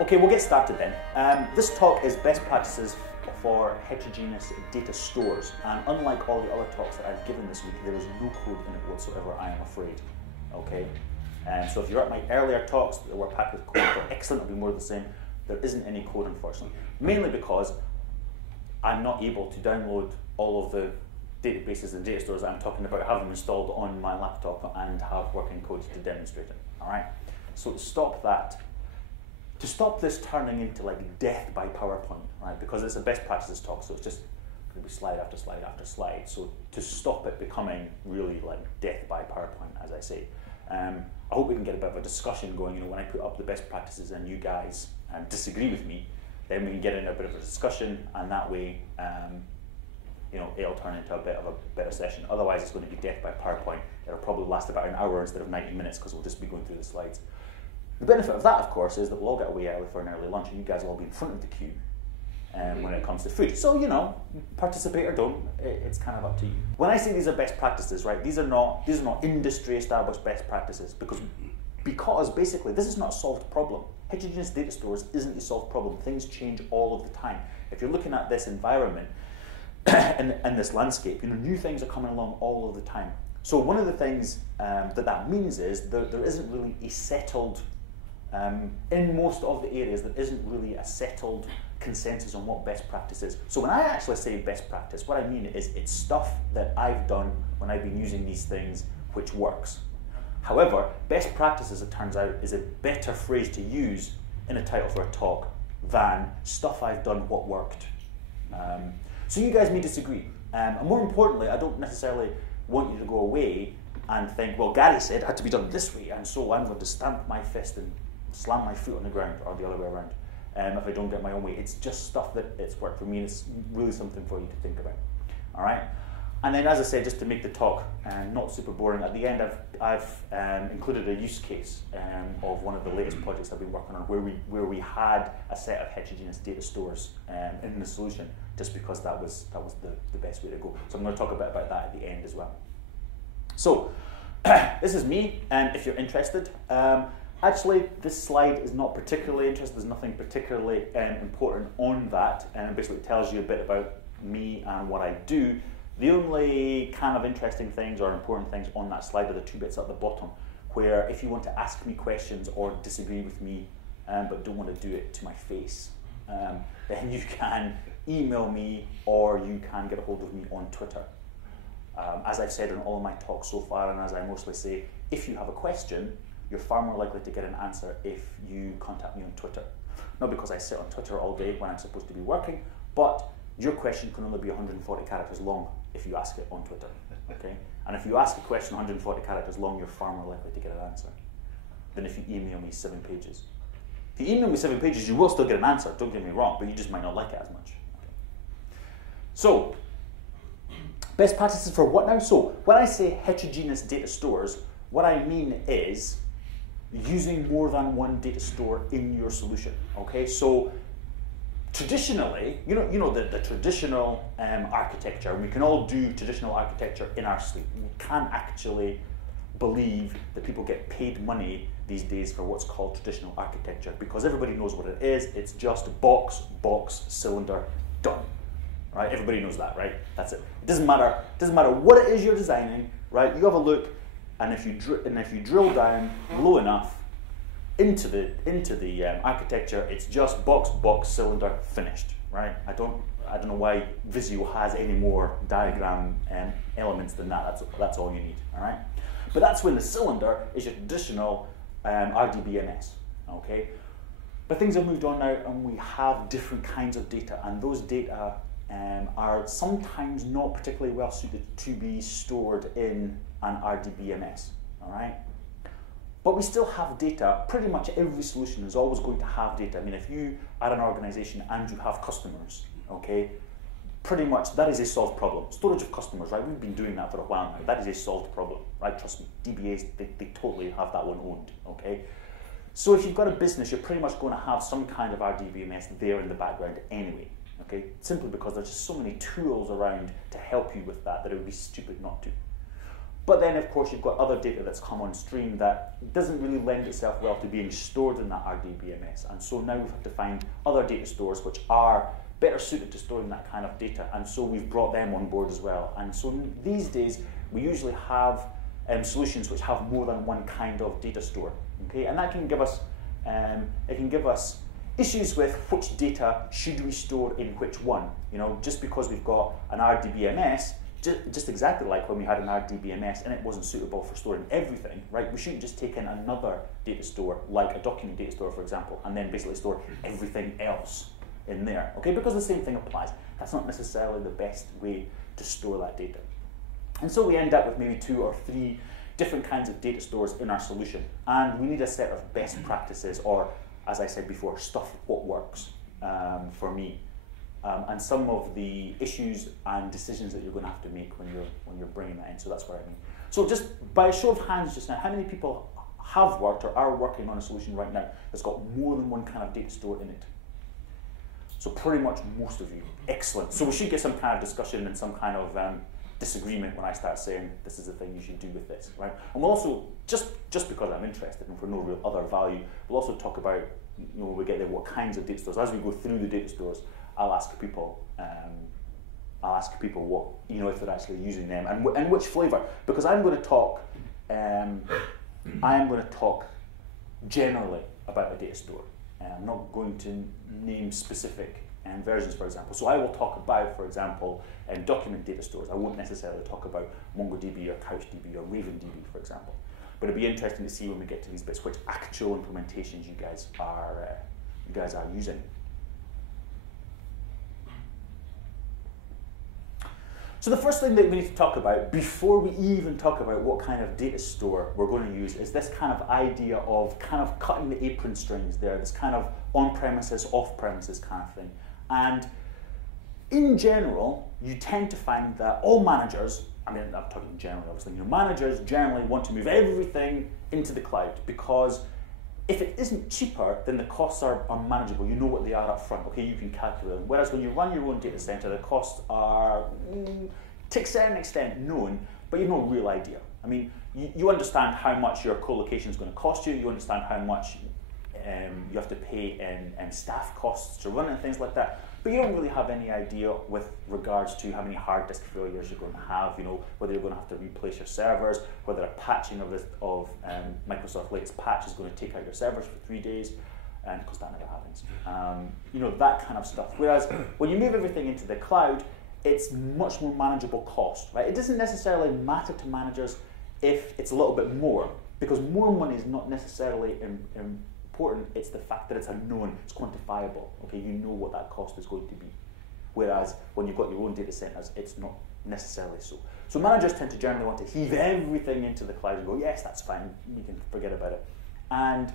Okay, we'll get started then. This talk is best practices for heterogeneous data stores, and unlike all the other talks that I've given this week, there is no code in it whatsoever, I am afraid. Okay, so if you're at my earlier talks that were packed with code, they're excellent, it'll be more of the same. There isn't any code, unfortunately, mainly because I'm not able to download all of the databases and data stores that I'm talking about, have them installed on my laptop, and have working code to demonstrate it. All right, so to stop that. To stop this turning into like death by PowerPoint, right? Because it's a best practices talk, so it's just going to be slide after slide after slide. So to stop it becoming really like death by PowerPoint, as I say, I hope we can get a bit of a discussion going. You know, when I put up the best practices and you guys disagree with me, then we can get in a bit of a discussion, and that way, you know, it'll turn into a bit of a better session. Otherwise, it's going to be death by PowerPoint. It'll probably last about an hour instead of 90 minutes because we'll just be going through the slides. The benefit of that, of course, is that we'll all get away early for an early lunch, and you guys will all be in front of the queue when it comes to food. So, you know, participate or don't, it's kind of up to you. When I say these are best practices, right, these are not industry-established best practices, because basically this is not a solved problem. Heterogeneous data stores isn't a solved problem. Things change all of the time. If you're looking at this environment and this landscape, you know, new things are coming along all of the time. So one of the things that means is that there isn't really a settled in most of the areas, there isn't really a settled consensus on what best practice is. So when I actually say best practice, what I mean is it's stuff that I've done when I've been using these things which works. However, best practice, as it turns out, is a better phrase to use in a title for a talk than stuff I've done what worked. So you guys may disagree. And more importantly, I don't necessarily want you to go away and think, well, Gary said it had to be done this way, and so I'm going to stamp my fist and slam my foot on the ground, or the other way around, if I don't get my own way. It's just stuff that it's worked for me, and it's really something for you to think about. All right? And then, as I said, just to make the talk not super boring, at the end I've included a use case of one of the latest projects I've been working on, where we had a set of heterogeneous data stores in the solution, just because that was the best way to go. So I'm going to talk a bit about that at the end as well. So this is me, if you're interested. Actually, this slide is not particularly interesting. There's nothing particularly important on that, and basically it tells you a bit about me and what I do. The only kind of interesting things or important things on that slide are the two bits at the bottom, where if you want to ask me questions or disagree with me, but don't want to do it to my face, then you can email me or you can get a hold of me on Twitter. As I've said in all of my talks so far, and as I mostly say, if you have a question, you're far more likely to get an answer if you contact me on Twitter. Not because I sit on Twitter all day when I'm supposed to be working, but your question can only be 140 characters long if you ask it on Twitter, okay? And if you ask a question 140 characters long, you're far more likely to get an answer than if you email me 7 pages. If you email me 7 pages, you will still get an answer, don't get me wrong, but you just might not like it as much. Okay. So, best practices for what now? So, when I say heterogeneous data stores, what I mean is using more than one data store in your solution, okay? So traditionally, you know the traditional architecture, we can all do traditional architecture in our sleep. We can't actually believe that people get paid money these days for what's called traditional architecture, because everybody knows what it is. It's just box, cylinder, done, right? Everybody knows that, right? That's it. It doesn't matter what it is you're designing, right? You have a look, and if you drill down low enough into the architecture, it's just box, cylinder, finished, right? I don't know why Visio has any more diagram elements than that. That's all you need, all right? But that's when the cylinder is your traditional RDBMS, okay? But things have moved on now, and we have different kinds of data, and those data are sometimes not particularly well suited to be stored in an RDBMS, all right? But we still have data. Pretty much every solution is always going to have data. I mean, if you are an organization and you have customers, okay, pretty much that is a solved problem. Storage of customers, right? We've been doing that for a while now. That is a solved problem, right? Trust me, DBAs, they totally have that one owned, okay? So if you've got a business, you're pretty much going to have some kind of RDBMS there in the background anyway, okay? Simply because there's just so many tools around to help you with that it would be stupid not to. But then, of course, you've got other data that's come on stream that doesn't really lend itself well to being stored in that RDBMS. And so now we've had to find other data stores which are better suited to storing that kind of data. And so we've brought them on board as well. And so these days, we usually have solutions which have more than one kind of data store. Okay? And that can give us issues with which data should we store in which one. You know, just because we've got an RDBMS, just exactly like when we had an RDBMS and it wasn't suitable for storing everything, right? We shouldn't just take in another data store, like a document data store, for example, and then basically store everything else in there, okay? Because the same thing applies. That's not necessarily the best way to store that data. And so we end up with maybe 2 or 3 different kinds of data stores in our solution. And we need a set of best practices, or as I said before, stuff what works for me. And some of the issues and decisions that you're going to have to make when you're bringing that in. So that's what I mean. So just by a show of hands just now, how many people have worked or are working on a solution right now that's got more than one kind of data store in it? So pretty much most of you. Excellent. So we should get some kind of discussion and some kind of disagreement when I start saying this is the thing you should do with this, right? And we'll also, just because I'm interested and for no real other value, we'll also talk about, you know, when we get there, what kinds of data stores. As we go through the data stores, I'll ask people what, you know, if they're actually using them and which flavour, because I'm going to talk generally about a data store. I'm not going to name specific versions, for example. So I will talk about, for example, document data stores. I won't necessarily talk about MongoDB or CouchDB or RavenDB, for example. But it'll be interesting to see when we get to these bits which actual implementations you guys are using. So the first thing that we need to talk about before we even talk about what kind of data store we're going to use is this kind of idea of kind of cutting the apron strings there, this kind of on-premises, off-premises kind of thing. And in general, you tend to find that all managers, I mean, I'm talking generally, obviously, you know, managers generally want to move everything into the cloud because if it isn't cheaper, then the costs are unmanageable. You know what they are up front, okay, you can calculate them. Whereas when you run your own data center, the costs are, to a certain extent, known, but you have no real idea. I mean, you understand how much your co-location is going to cost you, you understand how much you have to pay in staff costs to run it and things like that, but you don't really have any idea with regards to how many hard disk failures you're going to have, you know, whether you're going to have to replace your servers, whether a patching of Microsoft latest patch is going to take out your servers for 3 days, because that never happens. You know, that kind of stuff. Whereas when you move everything into the cloud, it's much more manageable cost, right? It doesn't necessarily matter to managers if it's a little bit more, because more money is not necessarily important. It's the fact that it's unknown, it's quantifiable. Okay, you know what that cost is going to be. Whereas when you've got your own data centers, it's not necessarily so. So managers tend to generally want to heave everything into the cloud and go, yes, that's fine, you can forget about it. And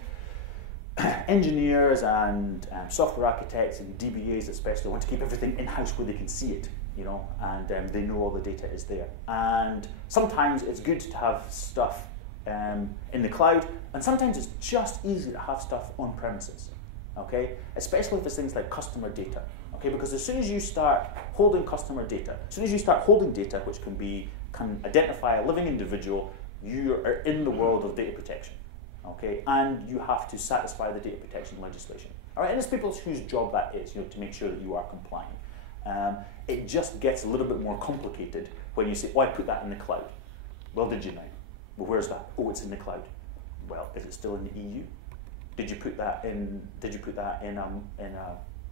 engineers and software architects and DBAs especially want to keep everything in-house where they can see it, you know, and they know all the data is there. And sometimes it's good to have stuff in the cloud, and sometimes it's just easy to have stuff on premises, okay? Especially if it's things like customer data, okay? Because as soon as you start holding customer data, as soon as you start holding data which can identify a living individual, you are in the world of data protection, okay? And you have to satisfy the data protection legislation, all right? And it's people whose job that is, you know, to make sure that you are complying. It just gets a little bit more complicated when you say, oh, I put that in the cloud. Well, did you now? Well, where's that? Oh, it's in the cloud. Well, is it still in the EU? Did you put that in a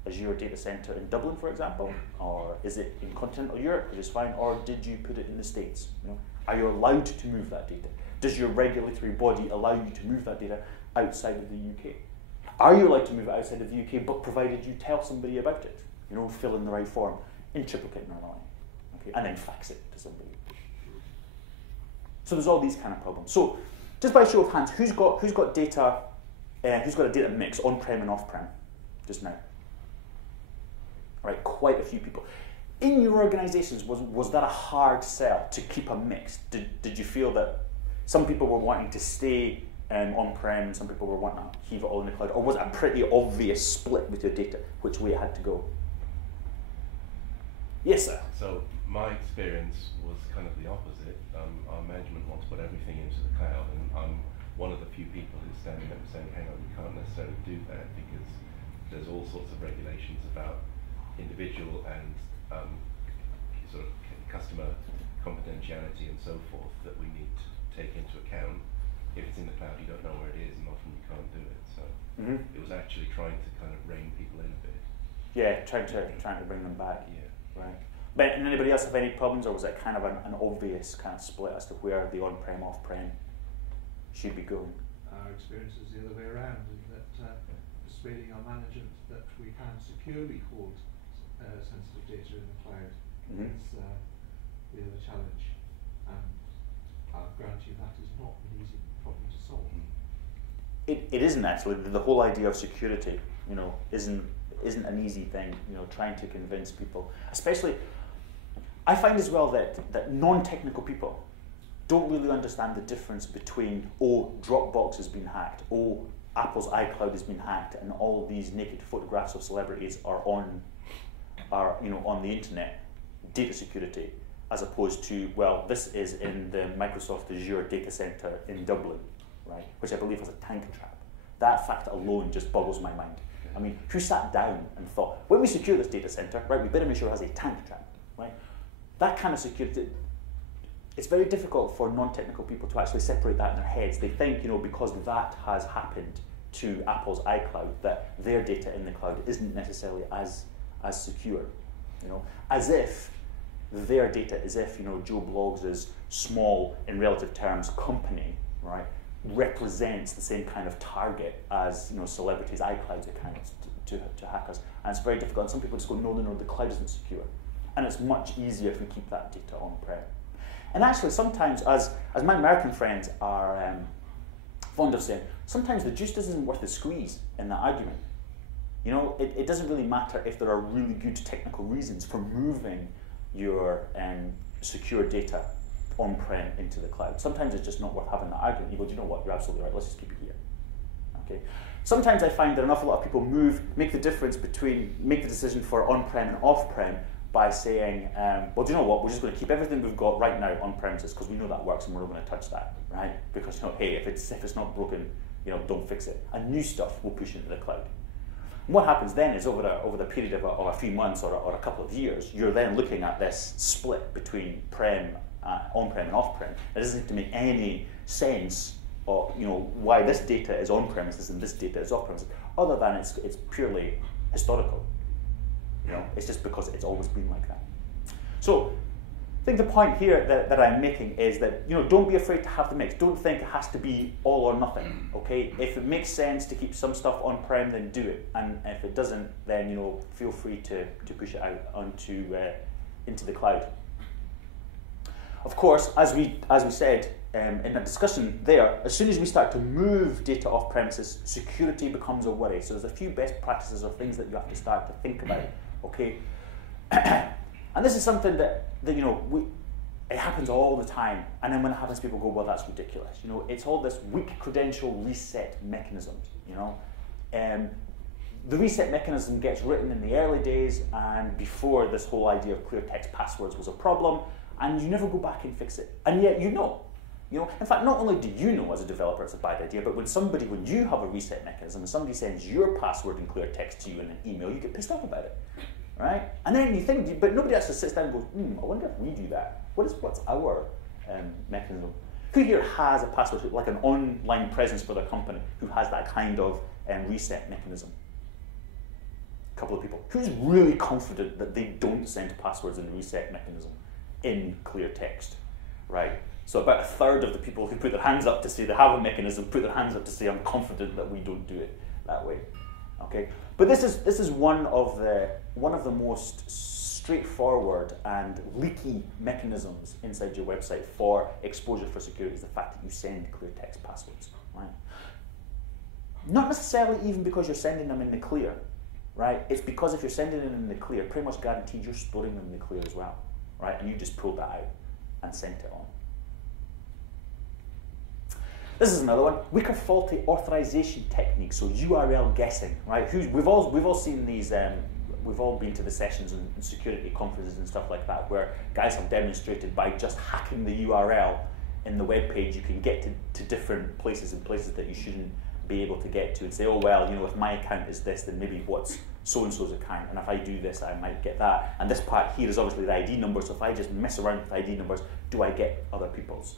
Azure data center in Dublin, for example, or is it in continental Europe, which is fine, or did you put it in the States? You know, are you allowed to move that data? Does your regulatory body allow you to move that data outside of the UK? Are you allowed to move it outside of the UK, but provided you tell somebody about it? You know, fill in the right form in triplicate normally, okay, and then fax it to somebody. So there's all these kind of problems. So just by show of hands, who's got data? Who's got a data mix on-prem and off-prem just now? All right, quite a few people. In your organizations, was that a hard sell to keep a mix? Did you feel that some people were wanting to stay on-prem, and some people were wanting to heave it all in the cloud? Or was it a pretty obvious split with your data, which way it had to go? Yes, sir. So my experience was kind of the opposite. Our management wants to put everything into the cloud, and I'm one of the few people who's standing up and saying, hang on, we can't necessarily do that because there's all sorts of regulations about individual and sort of customer confidentiality and so forth that we need to take into account. If it's in the cloud, you don't know where it is, and often you can't do it. So it was actually trying to kind of rein people in a bit. Yeah, trying to bring them back. Yeah. Right. But did anybody else have any problems, or was it kind of an obvious kind of split as to where the on-prem, off-prem should be going? Our experience is the other way around, that persuading our management that we can securely hold sensitive data in the cloud is the other challenge, and I'll grant you that is not an easy problem to solve. It isn't actually. The whole idea of security, isn't an easy thing. Trying to convince people, especially, I find as well that non-technical people don't really understand the difference between, Dropbox has been hacked, Apple's iCloud has been hacked, and all these naked photographs of celebrities are on the internet. Data security, as opposed to, well, this is in the Microsoft Azure data center in Dublin, right? Which I believe has a tank trap. That fact alone just boggles my mind. I mean, who sat down and thought, when we secure this data center, right, we better make sure it has a tank trap, right? That kind of security, it's very difficult for non-technical people to actually separate that in their heads. They think, because that has happened to Apple's iCloud, that their data in the cloud isn't necessarily as secure, as if their data, Joe Bloggs' small, in relative terms, company, right, represents the same kind of target as celebrities' iCloud accounts to hackers, and it's very difficult. And some people just go, no, the cloud isn't secure, and it's much easier if we keep that data on-prem. And actually, sometimes, as my American friends are fond of saying, sometimes the juice isn't worth the squeeze in that argument. It doesn't really matter if there are really good technical reasons for moving your secure data on-prem into the cloud. Sometimes it's just not worth having that argument. You go, do you know what, you're absolutely right, let's just keep it here. Okay. Sometimes I find that an awful lot of people make the decision for on-prem and off-prem by saying, well, do you know what, we're just going to keep everything we've got right now on premises because we know that works and we're not going to touch that, right? Because, hey, if it's not broken, don't fix it. And new stuff we'll push into the cloud. And what happens then is over the period of a few months or a couple of years, you're then looking at this split between on-prem and off-prem. It doesn't seem to make any sense of why this data is on-premises and this data is off-premises, other than it's purely historical. It's just because it's always been like that. So I think the point here that I'm making is that don't be afraid to have the mix. Don't think it has to be all or nothing. Okay, if it makes sense to keep some stuff on-prem, then do it, and if it doesn't, then feel free to push it out into the cloud. Of course, as we said in the discussion there, as soon as we start to move data off premises, security becomes a worry. So there's a few best practices or things that you have to start to think about. Okay, and this is something that it happens all the time. And then when it happens, people go, "Well, that's ridiculous." It's all this weak credential reset mechanism. The reset mechanism gets written in the early days and before this whole idea of clear text passwords was a problem, and you never go back and fix it. And yet in fact, not only do you know as a developer it's a bad idea, but when you have a reset mechanism and somebody sends your password in clear text to you in an email, you get pissed off about it, right? And then you think, but nobody actually sits down and goes, I wonder if we do that. What's our mechanism? Who here has a password, like an online presence for their company, who has that kind of reset mechanism? A couple of people. Who's really confident that they don't send passwords in the reset mechanism in clear text, right? So about a third of the people who put their hands up to say they have a mechanism put their hands up to say, I'm confident that we don't do it that way. Okay, but this is one of the most straightforward and leaky mechanisms inside your website for exposure for security is the fact that you send clear text passwords, right? Not necessarily even because you're sending them in the clear, right? It's because if you're sending them in the clear, pretty much guaranteed you're storing them in the clear as well, right? And you just pulled that out and sent it on. This is another one. Weaker faulty authorization techniques, so URL guessing, right? We've all seen these. We've all been to the sessions and security conferences and stuff like that, where guys have demonstrated by just hacking the URL in the web page, you can get to different places and places that you shouldn't be able to get to, and say, oh well, you know, if my account is this, then maybe what's so-and-so's account, and if I do this, I might get that. And this part here is obviously the ID number, so if I just mess around with ID numbers, do I get other people's?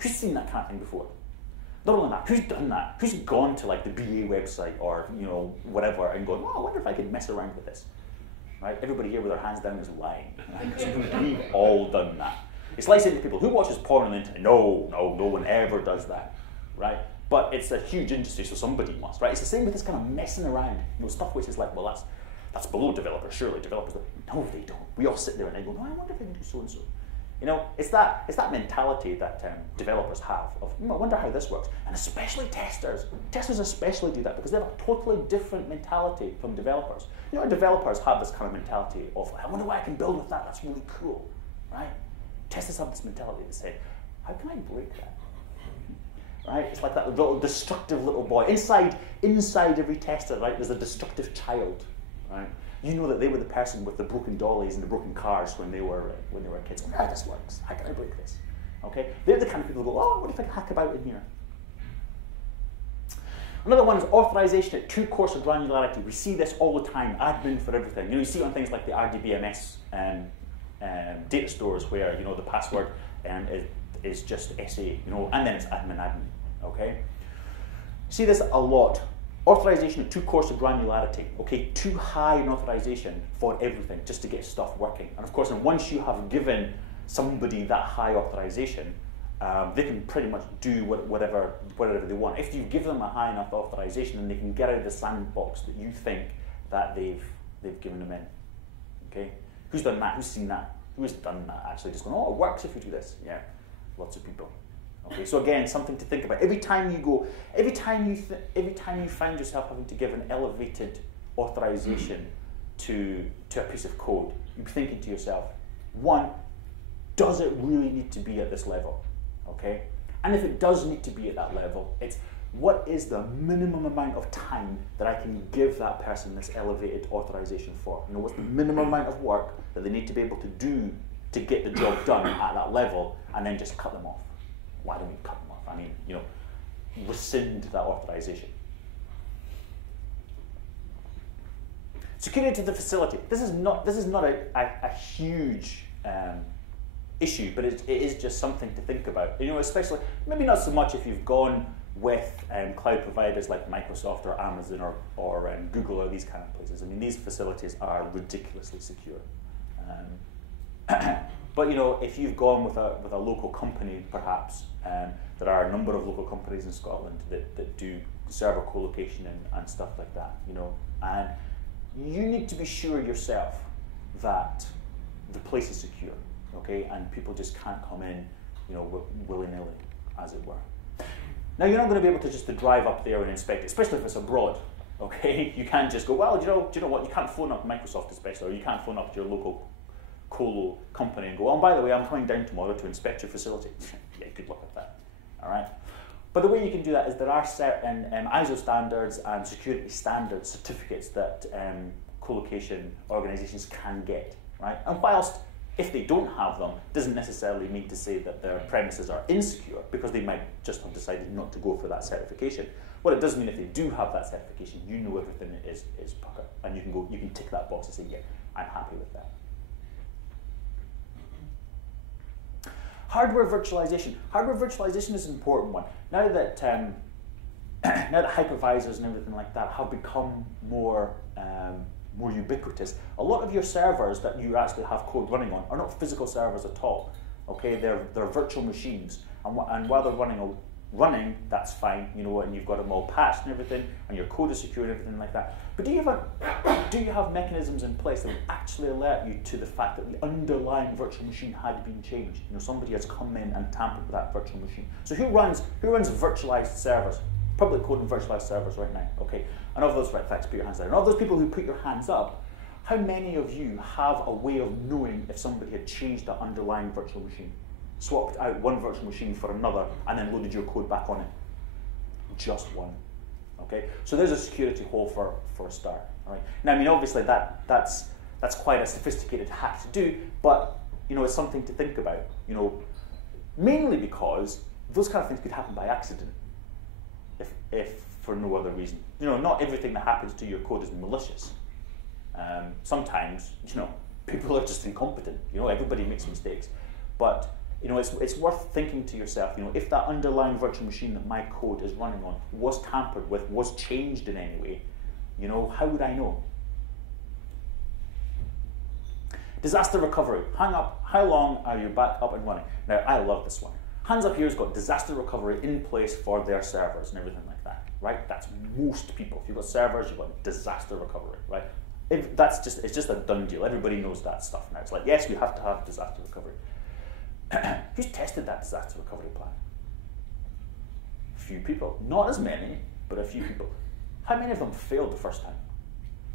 Who's seen that kind of thing before? Not only that, who's done that? Who's gone to like the BA website or, you know, whatever, and going, oh, I wonder if I could mess around with this, right? Everybody here with their hands down is lying, right? Because we've all done that. It's like saying to people, who watches porn on the internet? No one ever does that, right? But it's a huge industry, so somebody must, right? It's the same with this kind of messing around, you know, stuff which is like, well, that's below developers, surely developers don't. No, they don't. We all sit there and they go, no, I wonder if I can do so-and-so. You know, it's that mentality that developers have of, I wonder how this works. And especially testers. Testers especially do that because they have a totally different mentality from developers. You know, developers have this kind of mentality of, I wonder what I can build with that, that's really cool, right? Testers have this mentality that say, how can I break that? Right? It's like that little destructive little boy. Inside every tester, right, there's a destructive child, right? You know that they were the person with the broken dollies and the broken cars when they were kids. How this works? How can I break this? Okay, they're the kind of people who go, oh, what if I can hack about in here? Another one is authorization at too coarse a granularity. We see this all the time. Admin for everything. You know, you see it on things like the RDBMS data stores where, you know, the password is just SA, you know, and then it's admin. Okay, see this a lot. Authorization at too coarse a granularity, okay, too high an authorization for everything just to get stuff working. And of course, and once you have given somebody that high authorization, they can pretty much do whatever they want. If you give them a high enough authorization, then they can get out of the sandbox that you think that they've given them in. Okay, who's done that? Who's seen that? Who has done that? Actually, just going, oh, it works if you do this. Yeah, lots of people. Okay, so again, something to think about. Every time you find yourself having to give an elevated authorization to a piece of code, you'll be thinking to yourself, one, does it really need to be at this level? Okay, and if it does need to be at that level, it's what is the minimum amount of time that I can give that person this elevated authorization for? You know, what's the minimum amount of work that they need to be able to do to get the job done at that level, and then just cut them off. Why don't we cut them off? I mean, you know, rescind that authorization. Security to the facility. This is not a huge issue, but it is just something to think about. You know, especially maybe not so much if you've gone with cloud providers like Microsoft or Amazon or Google or these kind of places. I mean, these facilities are ridiculously secure. But you know, if you've gone with a local company, perhaps there are a number of local companies in Scotland that do server co-location and stuff like that. You know, and you need to be sure yourself that the place is secure, okay, and people just can't come in, you know, willy-nilly, as it were. Now, you're not going to be able to just drive up there and inspect it, especially if it's abroad. Okay, you can't just go, well, do you know what? You can't phone up Microsoft, especially, or you can't phone up your local colo company and go, oh, by the way, I'm coming down tomorrow to inspect your facility. Yeah, good luck with that. All right. But the way you can do that is there are certain ISO standards and security standard certificates that co-location organizations can get, right? And whilst if they don't have them, doesn't necessarily mean to say that their premises are insecure, because they might just have decided not to go for that certification. What it does mean, if they do have that certification, you know everything is pucker, and you can tick that box and say, yeah, I'm happy with that. Hardware virtualization. Hardware virtualization is an important one. Now that hypervisors and everything like that have become more ubiquitous, a lot of your servers that you actually have code running on are not physical servers at all. Okay, they're virtual machines, and while they're running, that's fine, you know, and you've got them all patched and everything, and your code is secure and everything like that. But do you have mechanisms in place that will actually alert you to the fact that the underlying virtual machine had been changed? You know, somebody has come in and tampered with that virtual machine. So who runs virtualized servers, public code and virtualized servers right now? Okay, and of those, right, thanks, put your hands down. And of those people who put your hands up, how many of you have a way of knowing if somebody had changed that underlying virtual machine? swapped out one virtual machine for another and then loaded your code back on it? Just one. Okay, so there's a security hole for a start. All right. Now, I mean, obviously that's quite a sophisticated hack to do, but you know, it's something to think about. You know, mainly because those kind of things could happen by accident, if for no other reason. You know, not everything that happens to your code is malicious. Sometimes, you know, people are just incompetent. You know, everybody makes mistakes, but you know, it's worth thinking to yourself, you know, if that underlying virtual machine that my code is running on was tampered with, was changed in any way, you know, how would I know? Disaster recovery. Hang up, how long are you back up and running? Now, I love this one. Hands Up Here's got disaster recovery in place for their servers and everything like that, right? That's most people. If you've got servers, you've got disaster recovery, right? It's just a done deal. Everybody knows that stuff now. It's like, yes, we have to have disaster recovery. Who's tested that disaster recovery plan? Few people. Not as many, but a few people. How many of them failed the first time?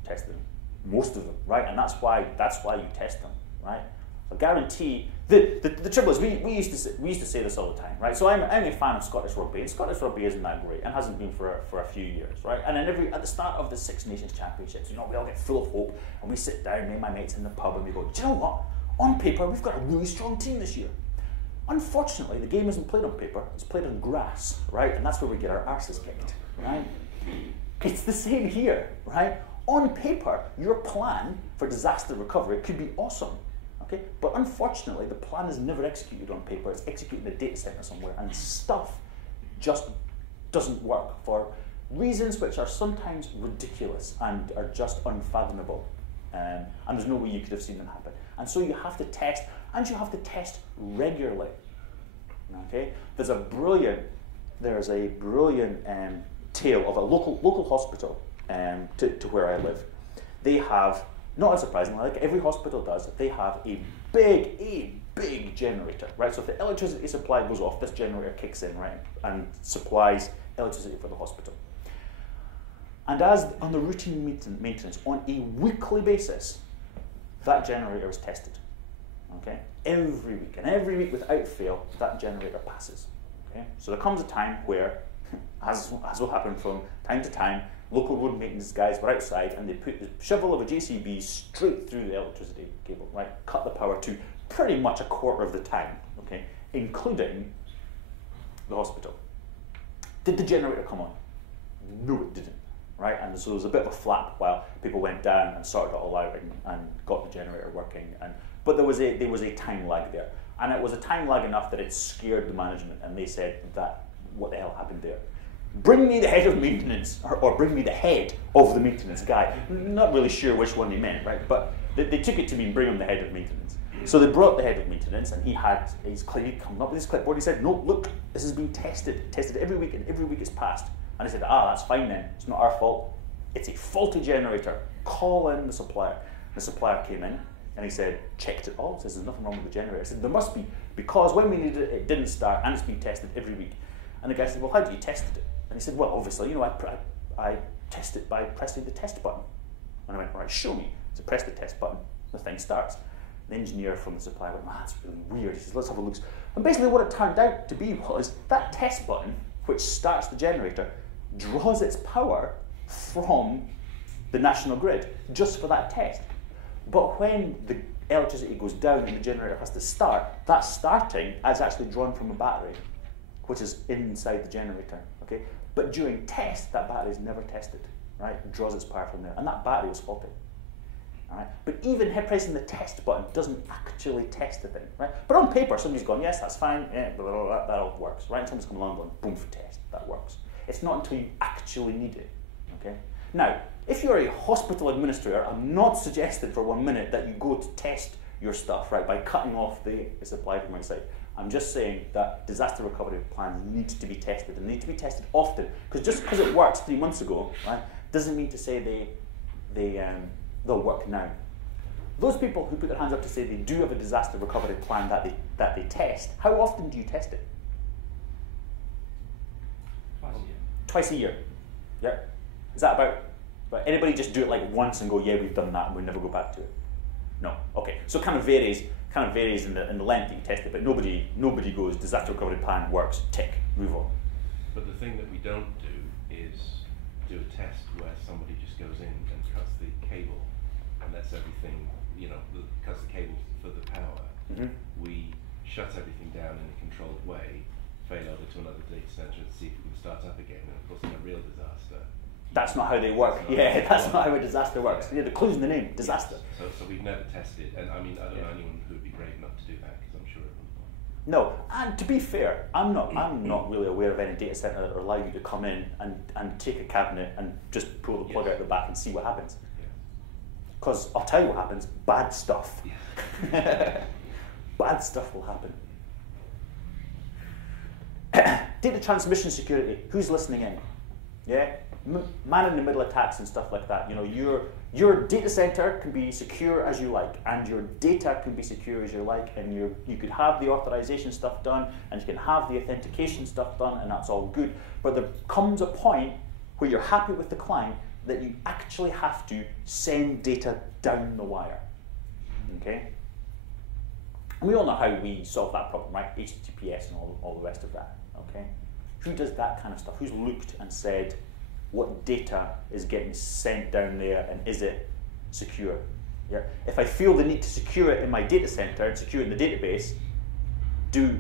Tested them. Most of them, right? And that's why you test them, right? I guarantee the trouble is we used to say this all the time, right? So I'm a fan of Scottish rugby, and Scottish rugby isn't that great and hasn't been for a few years, right? And then at the start of the Six Nations Championships, you know, we all get full of hope and we sit down, me and my mates in the pub, and we go, do you know what? On paper, we've got a really strong team this year. Unfortunately, the game isn't played on paper, it's played on grass, right? And that's where we get our arses kicked, right? It's the same here, right? On paper, your plan for disaster recovery could be awesome, okay? But unfortunately, the plan is never executed on paper, it's executed in a data center somewhere, and stuff just doesn't work for reasons which are sometimes ridiculous and are just unfathomable. And there's no way you could have seen them happen. And so you have to test, and you have to test regularly. Okay? There's a brilliant tale of a local hospital to where I live. They have, not unsurprisingly, like every hospital does, they have a big generator, right? So if the electricity supply goes off, this generator kicks in, right, and supplies electricity for the hospital. And as on the routine maintenance, on a weekly basis, that generator is tested, okay? Every week, and every week without fail, that generator passes, okay? So there comes a time where, as will happen from time to time, local road maintenance guys were outside and they put the shovel of a JCB straight through the electricity cable, right? Cut the power to pretty much a quarter of the time, okay? Including the hospital. Did the generator come on? No, it didn't. Right, and so there was a bit of a flap while people went down and sorted it all out and got the generator working. But there was a time lag there, and it was a time lag enough that it scared the management, and they said that what the hell happened there? Bring me the head of maintenance, or bring me the head of the maintenance guy. Not really sure which one they meant, right? But they took it to mean bring him the head of maintenance. So they brought the head of maintenance, and he'd come up with his clipboard. He said, "No, look, this has been tested every week, and every week it's passed." And I said, that's fine then. It's not our fault. It's a faulty generator. Call in the supplier. The supplier came in and he said, checked it all. Says there's nothing wrong with the generator. I said, there must be, because when we needed it, it didn't start and it's been tested every week. And the guy said, well, how do you test it? And he said, well, obviously, you know, I test it by pressing the test button. And I went, all right, show me. So press the test button. The thing starts. The engineer from the supplier went, that's really weird. He says, let's have a look. And basically what it turned out to be was that test button, which starts the generator, draws its power from the national grid just for that test. But when the electricity goes down and the generator has to start, that starting is actually drawn from a battery, which is inside the generator. Okay? But during test, that battery is never tested. Right? It draws its power from there, and that battery was faulty. All right? But even pressing the test button doesn't actually test the thing. Right? But on paper, somebody's gone, yes, that's fine, yeah, blah, blah, blah, that all works. Right? And somebody's come along and gone, boom, for test, that works. It's not until you actually need it, okay? Now, if you're a hospital administrator, I'm not suggesting for 1 minute that you go to test your stuff, right, by cutting off the supply from outside. I'm just saying that disaster recovery plans need to be tested, and need to be tested often, because just because it worked 3 months ago, right, doesn't mean to say they'll work now. Those people who put their hands up to say they do have a disaster recovery plan that they test, how often do you test it? Twice a year. Yeah. Is that about anybody just do it like once and go, yeah, we've done that and we'll never go back to it? No. Okay. So it kind of varies in the length that you test it, but nobody goes disaster recovery plan works, tick, move on. But the thing that we don't do is do a test where somebody just goes in and cuts the cable and lets everything, cuts the cable for the power. Mm-hmm. We shut everything down in a controlled way, fail over to another data center and see if we can start up again. And of course, in a real disaster, that's not how they work. Yeah, that's not how a disaster works. Yeah, the clue's in the name, disaster. Yes. So we've never tested, and I mean, I don't know anyone who would be brave enough to do that, because I'm sure it wouldn't work. No, and to be fair, I'm not really aware of any data center that will allow you to come in and take a cabinet and just pull the plug out the back and see what happens. Because I'll tell you what happens, bad stuff. Yeah. Bad stuff will happen. Data transmission security, who's listening in? Yeah? Man-in-the-middle attacks and stuff like that. Your data center can be secure as you like, and your data can be secure as you like, and you could have the authorization stuff done, and you can have the authentication stuff done, and that's all good. But there comes a point where you're happy with the client that you actually have to send data down the wire. Okay? And we all know how we solve that problem, right? HTTPS and all the rest of that. Okay? Who does that kind of stuff? Who's looked and said, what data is getting sent down there and is it secure? Yeah. If I feel the need to secure it in my data center and secure it in the database, do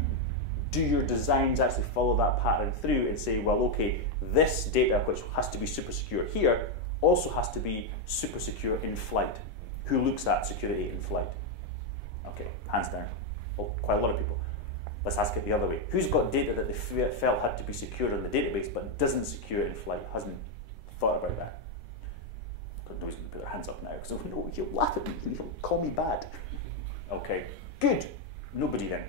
your designs actually follow that pattern through and say, well, okay, this data, which has to be super secure here, also has to be super secure in flight. Who looks at security in flight? Okay, hands down. Well, quite a lot of people. Let's ask it the other way. Who's got data that they felt had to be secured in the database but doesn't secure it in flight, hasn't thought about that? But nobody's going to put their hands up now because you'll laugh at me, you'll call me bad. Okay, good. Nobody then.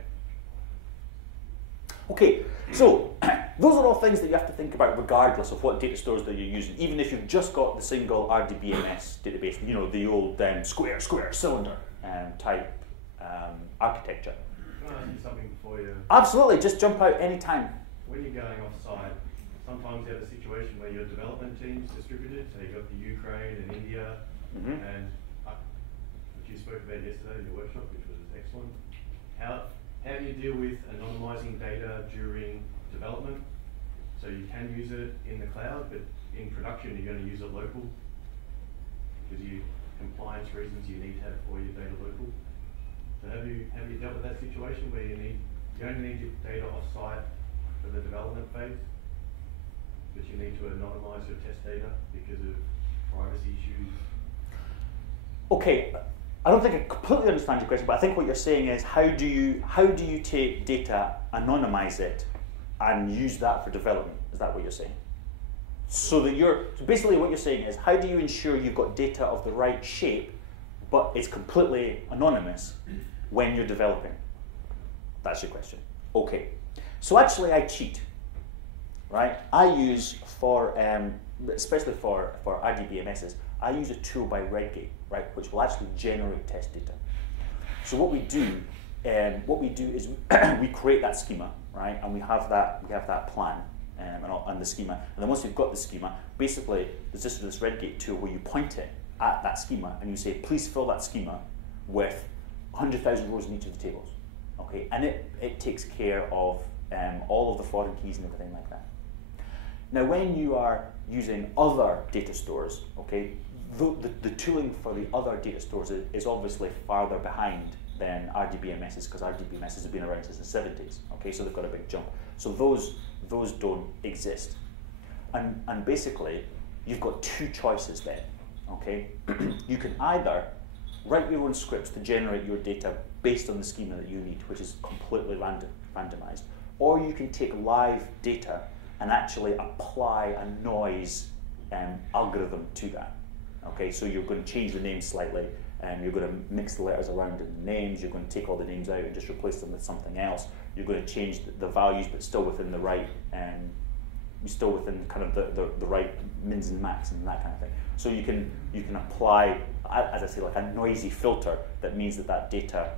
Okay, so those are all things that you have to think about regardless of what data stores that you're using, even if you've just got the single RDBMS database, the old square, cylinder type architecture. Can I ask you something before you? Absolutely, just jump out anytime. When you're going off-site, sometimes you have a situation where your development team's distributed, so you've got the Ukraine and India, and which you spoke about yesterday in your workshop, which was excellent. How do you deal with anonymizing data during development? So you can use it in the cloud, but in production you're going to use it local, because compliance reasons you need to have all your data local. So have you dealt with that situation where you only need your data off-site for the development phase, but you need to anonymize your test data because of privacy issues? Okay, I don't think I completely understand your question, but I think what you're saying is how do you take data, anonymize it, and use that for development? Is that what you're saying? So basically what you're saying is how do you ensure you've got data of the right shape, but it's completely anonymous when you're developing? That's your question. Okay. So actually I cheat, right? I use especially for RDBMSs, I use a tool by Redgate, right, which will actually generate test data. So what we do is we create that schema, right, and we have that plan and the schema, and then once we've got the schema, basically there's just this Redgate tool where you point it at that schema and you say, please fill that schema with 100,000 rows in each of the tables, okay, and it takes care of all of the foreign keys and everything like that. Now, when you are using other data stores, okay, the tooling for the other data stores is obviously farther behind than RDBMSs, because RDBMSs have been around since the 70s, okay, so they've got a big jump. So those don't exist. And basically, you've got two choices then, okay? You can either write your own scripts to generate your data based on the schema that you need, which is completely randomized, or you can take live data and actually apply a noise algorithm to that. Okay, so you're going to change the names slightly, and you're going to mix the letters around in the names, you're going to take all the names out and just replace them with something else. You're going to change the values, but still within the right, still within kind of the right mins and max and that kind of thing. So you can apply, as I say, like a noisy filter that means that data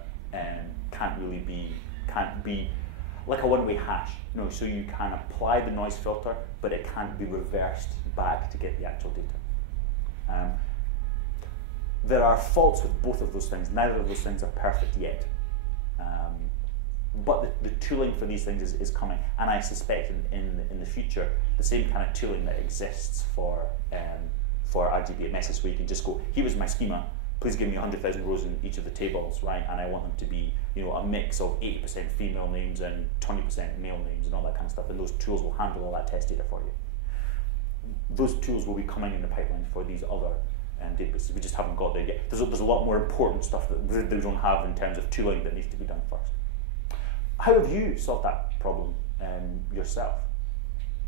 can't be like a one-way hash. No, so you can apply the noise filter, but it can't be reversed back to get the actual data. There are faults with both of those things. Neither of those things are perfect yet. But the tooling for these things is coming, and I suspect in the future the same kind of tooling that exists for RDBMS, where you can just go, here is my schema, please give me 100,000 rows in each of the tables, right? And I want them to be, you know, a mix of 80% female names and 20% male names and all that kind of stuff, and those tools will handle all that test data for you. Those tools will be coming in the pipeline for these other databases. We just haven't got there yet. There's a lot more important stuff that we don't have in terms of tooling that needs to be done first. How have you solved that problem yourself?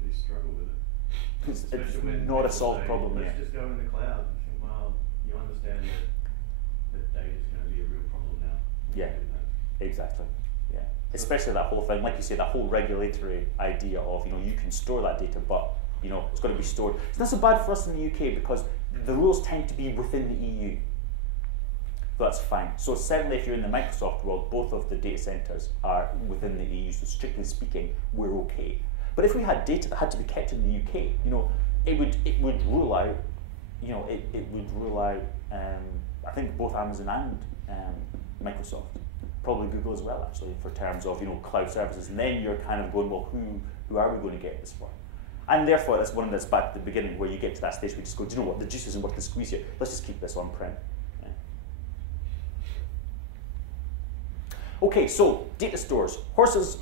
We struggle with it. It's Especially when not a people solved say, problem let's yet. just go in the cloud. And think, well, you understand that data is going to be a real problem now. Yeah, exactly. Yeah, especially that whole thing, like you say, that whole regulatory idea of, you know, you can store that data, but you know it's got to be stored. It's not so bad for us in the UK because the rules tend to be within the EU. So that's fine. So certainly if you're in the Microsoft world, both of the data centers are within the EU, so strictly speaking, we're okay. But if we had data that had to be kept in the UK, you know, it would rule out, you know, it would rule out, I think both Amazon and Microsoft, probably Google as well actually, for terms of, you know, cloud services. And then you're kind of going, well, who are we going to get this for? And therefore, that's one that's back at the beginning where you get to that stage where you just go, do you know what, the juice isn't worth the squeeze here. Let's just keep this on-prem. Yeah. Okay, so data stores, horses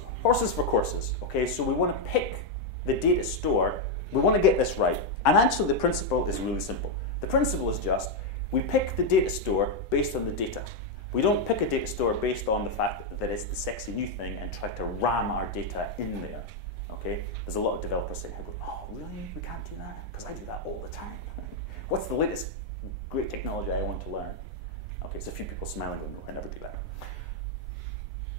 for courses. Okay, so we want to pick the data store. We want to get this right. And actually, the principle is really simple. The principle is just, we pick the data store based on the data. We don't pick a data store based on the fact that it's the sexy new thing and try to ram our data in there. Okay, there's a lot of developers saying, oh, really? We can't do that? Because I do that all the time. What's the latest great technology I want to learn? Okay, there's a few people smiling, going, no, I never do that.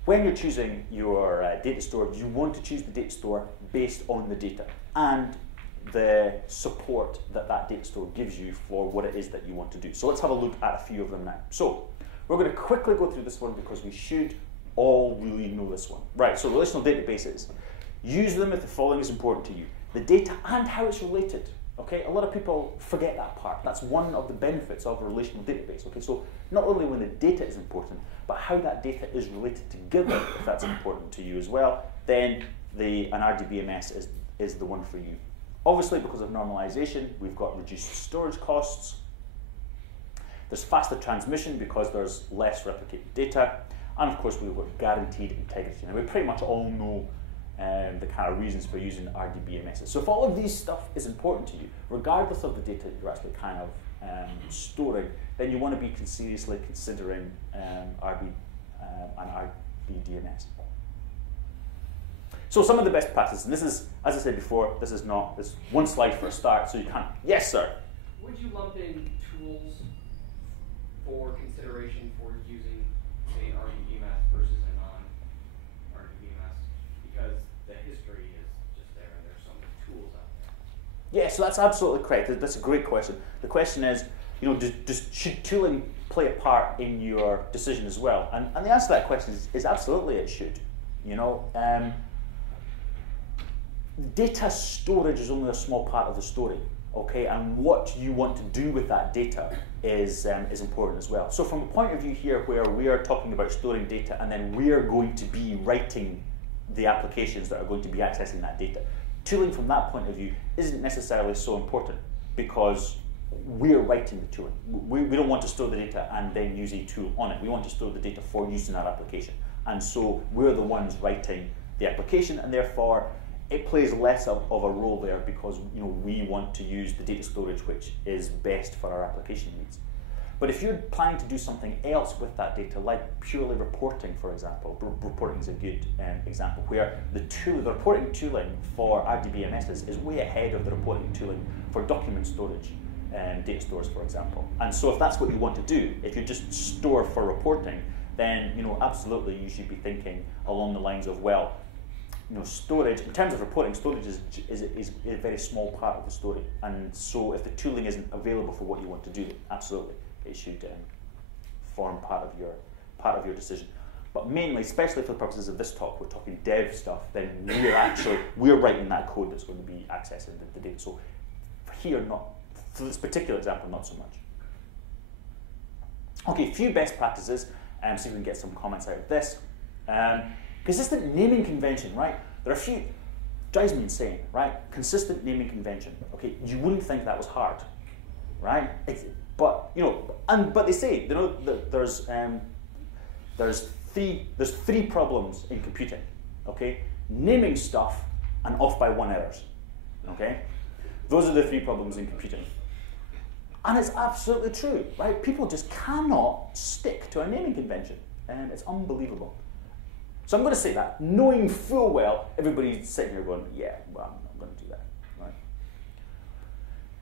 When you're choosing your data store, you want to choose the data store based on the data and the support that that data store gives you for what it is that you want to do. So let's have a look at a few of them now. So we're going to quickly go through this one because we should all really know this one. Right, so relational databases. Use them if the following is important to you. The data and how it's related. Okay, a lot of people forget that part. That's one of the benefits of a relational database. Okay, so not only when the data is important, but how that data is related together, if that's important to you as well, then an RDBMS is the one for you. Obviously, because of normalization, we've got reduced storage costs. There's faster transmission because there's less replicated data. And of course, we've got guaranteed integrity. Now, we pretty much all know the kind of reasons for using RDBMSs. So if all of these stuff is important to you, regardless of the data that you're actually kind of storing, then you want to be seriously considering an RDBMS. So some of the best practices, and this is, as I said before, this is one slide for a start, so you can't, yes sir? Would you lump in tools for consideration for using, say, RDBMS versus a non-RDBMS? Because the history is just there and there's so many tools out there. Yeah, so that's absolutely correct. That's a great question. The question is, you know, should tooling play a part in your decision as well? And the answer to that question is absolutely it should. You know, data storage is only a small part of the story, okay? And what you want to do with that data is important as well. So from a point of view here where we are talking about storing data and then we are going to be writing the applications that are going to be accessing that data, tooling from that point of view isn't necessarily so important because we're writing the tooling. We don't want to store the data and then use a tool on it. We want to store the data for use in our application. And so we're the ones writing the application, and therefore it plays less of a role there because, you know, we want to use the data storage which is best for our application needs. But if you're planning to do something else with that data, like purely reporting, for example, reporting is a good example, where the reporting tooling for RDBMSs is way ahead of the reporting tooling for document storage data stores, for example. And so if that's what you want to do, if you just store for reporting, then, you know, absolutely you should be thinking along the lines of, well, you know, storage, in terms of reporting, storage is a very small part of the story. And so if the tooling isn't available for what you want to do, absolutely, it should form part of your decision. But mainly, especially for the purposes of this talk, we're talking dev stuff, then we're writing that code that's going to be accessing the data. So here, not for this particular example, not so much. Okay, few best practices, see if we can get some comments out of this. Consistent naming convention, right? There are a few, drives me insane, right? Consistent naming convention. Okay, you wouldn't think that was hard, right? But you know, but they say, you know, there's three problems in computing. Okay, naming stuff and off by 1 errors. Okay, those are the 3 problems in computing. And it's absolutely true, right? People just cannot stick to a naming convention. And it's unbelievable. So I'm going to say that, knowing full well, everybody's sitting here going, yeah, well, I'm not going to do that, right?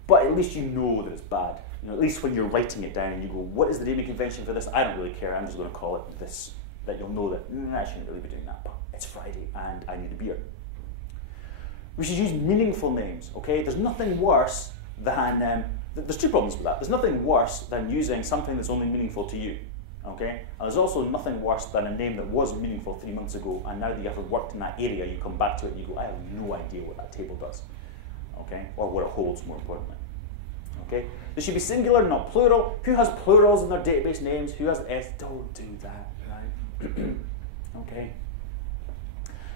But at least you know that it's bad. You know, at least when you're writing it down and you go, what is the naming convention for this? I don't really care, I'm just going to call it this. That you'll know that, I shouldn't really be doing that, but it's Friday and I need a beer. We should use meaningful names, okay? There's nothing worse than, there's 2 problems with that. There's nothing worse than using something that's only meaningful to you, okay? And there's also nothing worse than a name that was meaningful 3 months ago, and now that you have worked in that area, you come back to it and you go, I have no idea what that table does, okay? Or what it holds, more importantly, okay? There should be singular, not plural. Who has plurals in their database names? Who has S? Don't do that, right? Okay.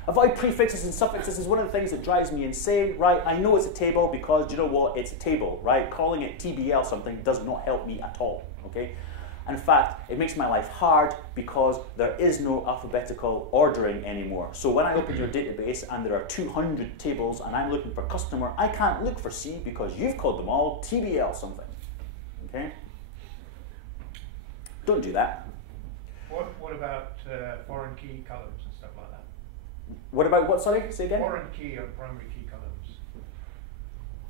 Avoid prefixes and suffixes is one of the things that drives me insane, right? I know it's a table because, do you know what? It's a table, right? Calling it TBL something does not help me at all, okay? In fact, it makes my life hard because there is no alphabetical ordering anymore. So when I open your database and there are 200 tables and I'm looking for customer, I can't look for C because you've called them all TBL something, okay? Don't do that. What about foreign key columns and stuff like that? What about what, sorry? Say again? Foreign key or primary key columns.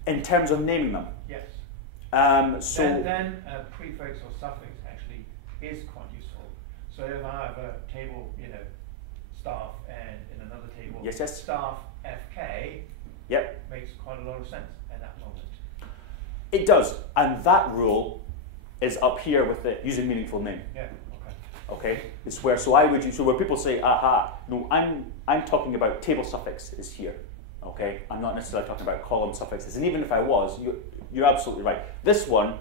In terms of naming them? Yes. So then a prefix or suffix actually is quite useful. So if I have a table, you know, staff, and in another table, yes. staff FK, yep, makes quite a lot of sense at that moment. It does, and that rule is up here with the using meaningful name. Yeah. Okay, it's where so I would use so where people say, aha, no, I'm talking about table suffix is here. Okay, I'm not necessarily talking about column suffixes, and even if I was, you're absolutely right. This one,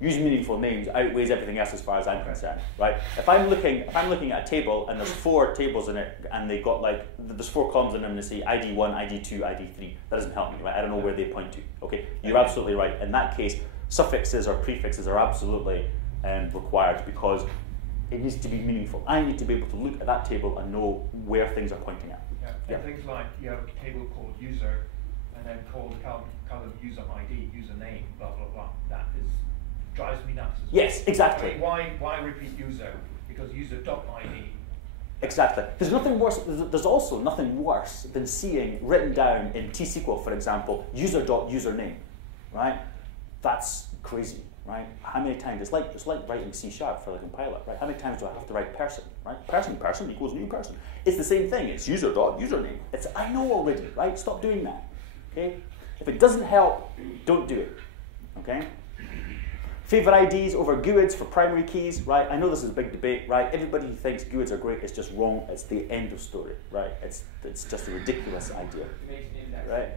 use meaningful names, outweighs everything else as far as I'm concerned, right? If I'm looking at a table and there's 4 tables in it, and they've got like there's 4 columns in them, and they say ID1, ID2, ID3. That doesn't help me, right? I don't know where they point to. Okay, you're absolutely right. In that case, suffixes or prefixes are absolutely required because it needs to be meaningful. I need to be able to look at that table and know where things are pointing at. Yeah. Things like you have a table called user, and then called column user ID, username, blah blah blah. That drives me nuts. As well. Yes, exactly. I mean, why repeat user? Because user.id. Exactly. There's nothing worse. There's also nothing worse than seeing written down in T-SQL, for example, user.username, right? That's crazy. Right? How many times? It's like writing C# for the compiler, right? How many times do I have to write person, right? Person equals new person. It's the same thing. It's user.username. It's I know already, right? Stop doing that. Okay? If it doesn't help, don't do it. Okay? Favorite IDs over GUIDs for primary keys, right? I know this is a big debate, right? Everybody who thinks GUIDs are great. It's just wrong. It's the end of story, right? It's just a ridiculous idea, right?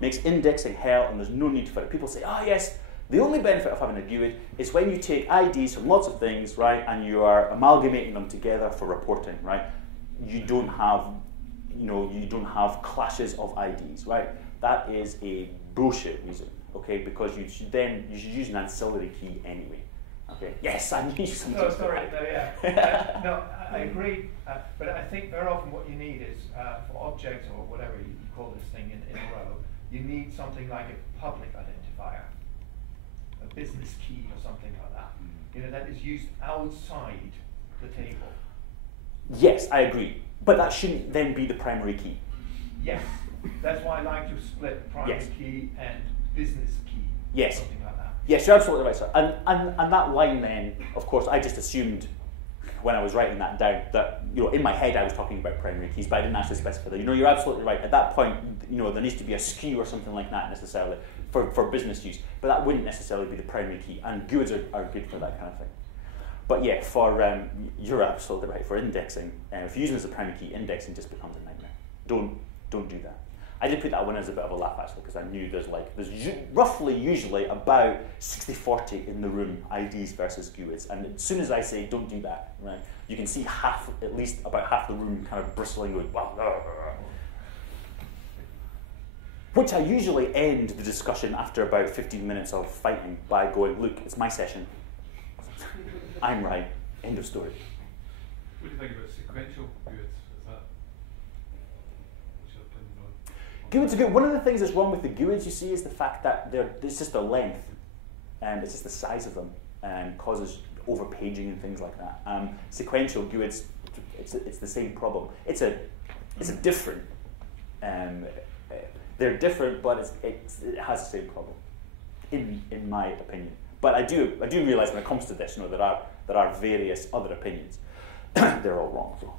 Makes indexing hell, and there's no need for it. People say, oh yes. The only benefit of having a GUID is when you take IDs from lots of things, right, and you are amalgamating them together for reporting, right? You don't have, you don't have clashes of IDs, right? That is a bullshit reason, okay? Because you should use an ancillary key anyway. Okay. Yes, I need something. No, sorry. No, yeah. No, I agree. But I think very often what you need is for objects or whatever you call this thing in a row, you need something like a public identifier. Business key or something like that, that is used outside the table. Yes, I agree, but that shouldn't then be the primary key. Yes, that's why I like to split primary key and business key. Yes, something like that. Yes, you're absolutely right, sir. And that line then, of course, I just assumed when I was writing that down that in my head I was talking about primary keys, but I didn't actually specify that. You're absolutely right. At that point, there needs to be a SKU or something like that necessarily for business use, but that wouldn't necessarily be the primary key. And GUIDs are good for that kind of thing. But yeah, you're absolutely right. For indexing, if you're using it as a primary key, indexing just becomes a nightmare. Don't do that. I did put that one as a bit of a laugh actually, because I knew there's roughly usually about 60-40 in the room, IDs versus GUIDs. And as soon as I say don't do that, right, you can see at least about half the room kind of bristling with which I usually end the discussion after about 15 minutes of fighting by going, look, it's my session. I'm right. End of story. What do you think about sequential GUIDs? Is that, what's your opinion on? GUIDs are good. One of the things that's wrong with the GUIDs, you see, is the fact that it's just their length, and it's just the size of them, and causes overpaging and things like that. Sequential GUIDs, it's the same problem. It's a different. They're different, but it has the same problem, in my opinion. But I do realise when it comes to this, there are various other opinions. They're all wrong, though.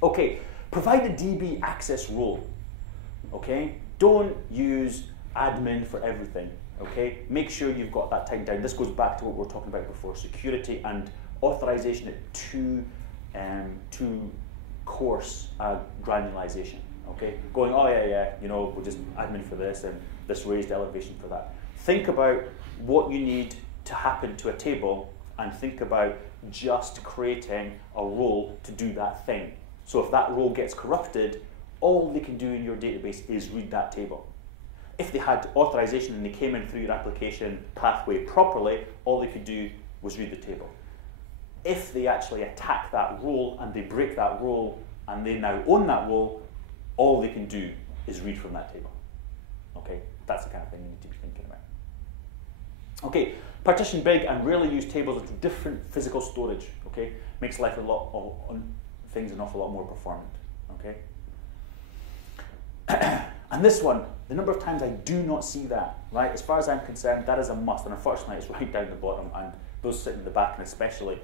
Okay, provide a DB access role. Okay, don't use admin for everything. Okay, make sure you've got that tightened down. This goes back to what we were talking about before: security and authorization at too coarse granularization. Okay, going, oh yeah, we'll just admin for this and this raised elevation for that. Think about what you need to happen to a table, and think about just creating a role to do that thing. So if that role gets corrupted, all they can do in your database is read that table. If they had authorization and they came in through your application pathway properly, all they could do was read the table. If they actually attack that role and they break that role and they now own that role, all they can do is read from that table. Okay, that's the kind of thing you need to be thinking about. Okay, partition big and rarely use tables with different physical storage. Okay, makes life an awful lot more performant. Okay, and this one, the number of times I do not see that, right? As far as I'm concerned, that is a must, and unfortunately, it's right down the bottom, and those sitting in the back, and especially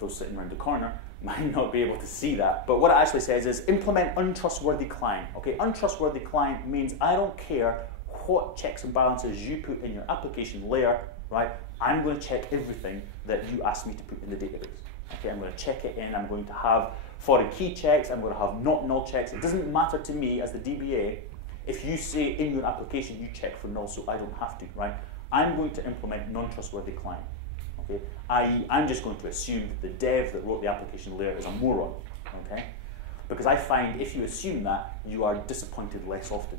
those sitting around the corner, might not be able to see that. But what it actually says is implement untrustworthy client. Okay, untrustworthy client means I don't care what checks and balances you put in your application layer, right? I'm going to check everything that you ask me to put in the database. Okay, I'm going to check it in. I'm going to have foreign key checks. I'm going to have not null checks. It doesn't matter to me as the DBA if you say in your application you check for null, so I don't have to, right? I'm going to implement non-trustworthy client. Okay, i.e. I'm just going to assume that the dev that wrote the application layer is a moron, okay? Because I find if you assume that, you are disappointed less often.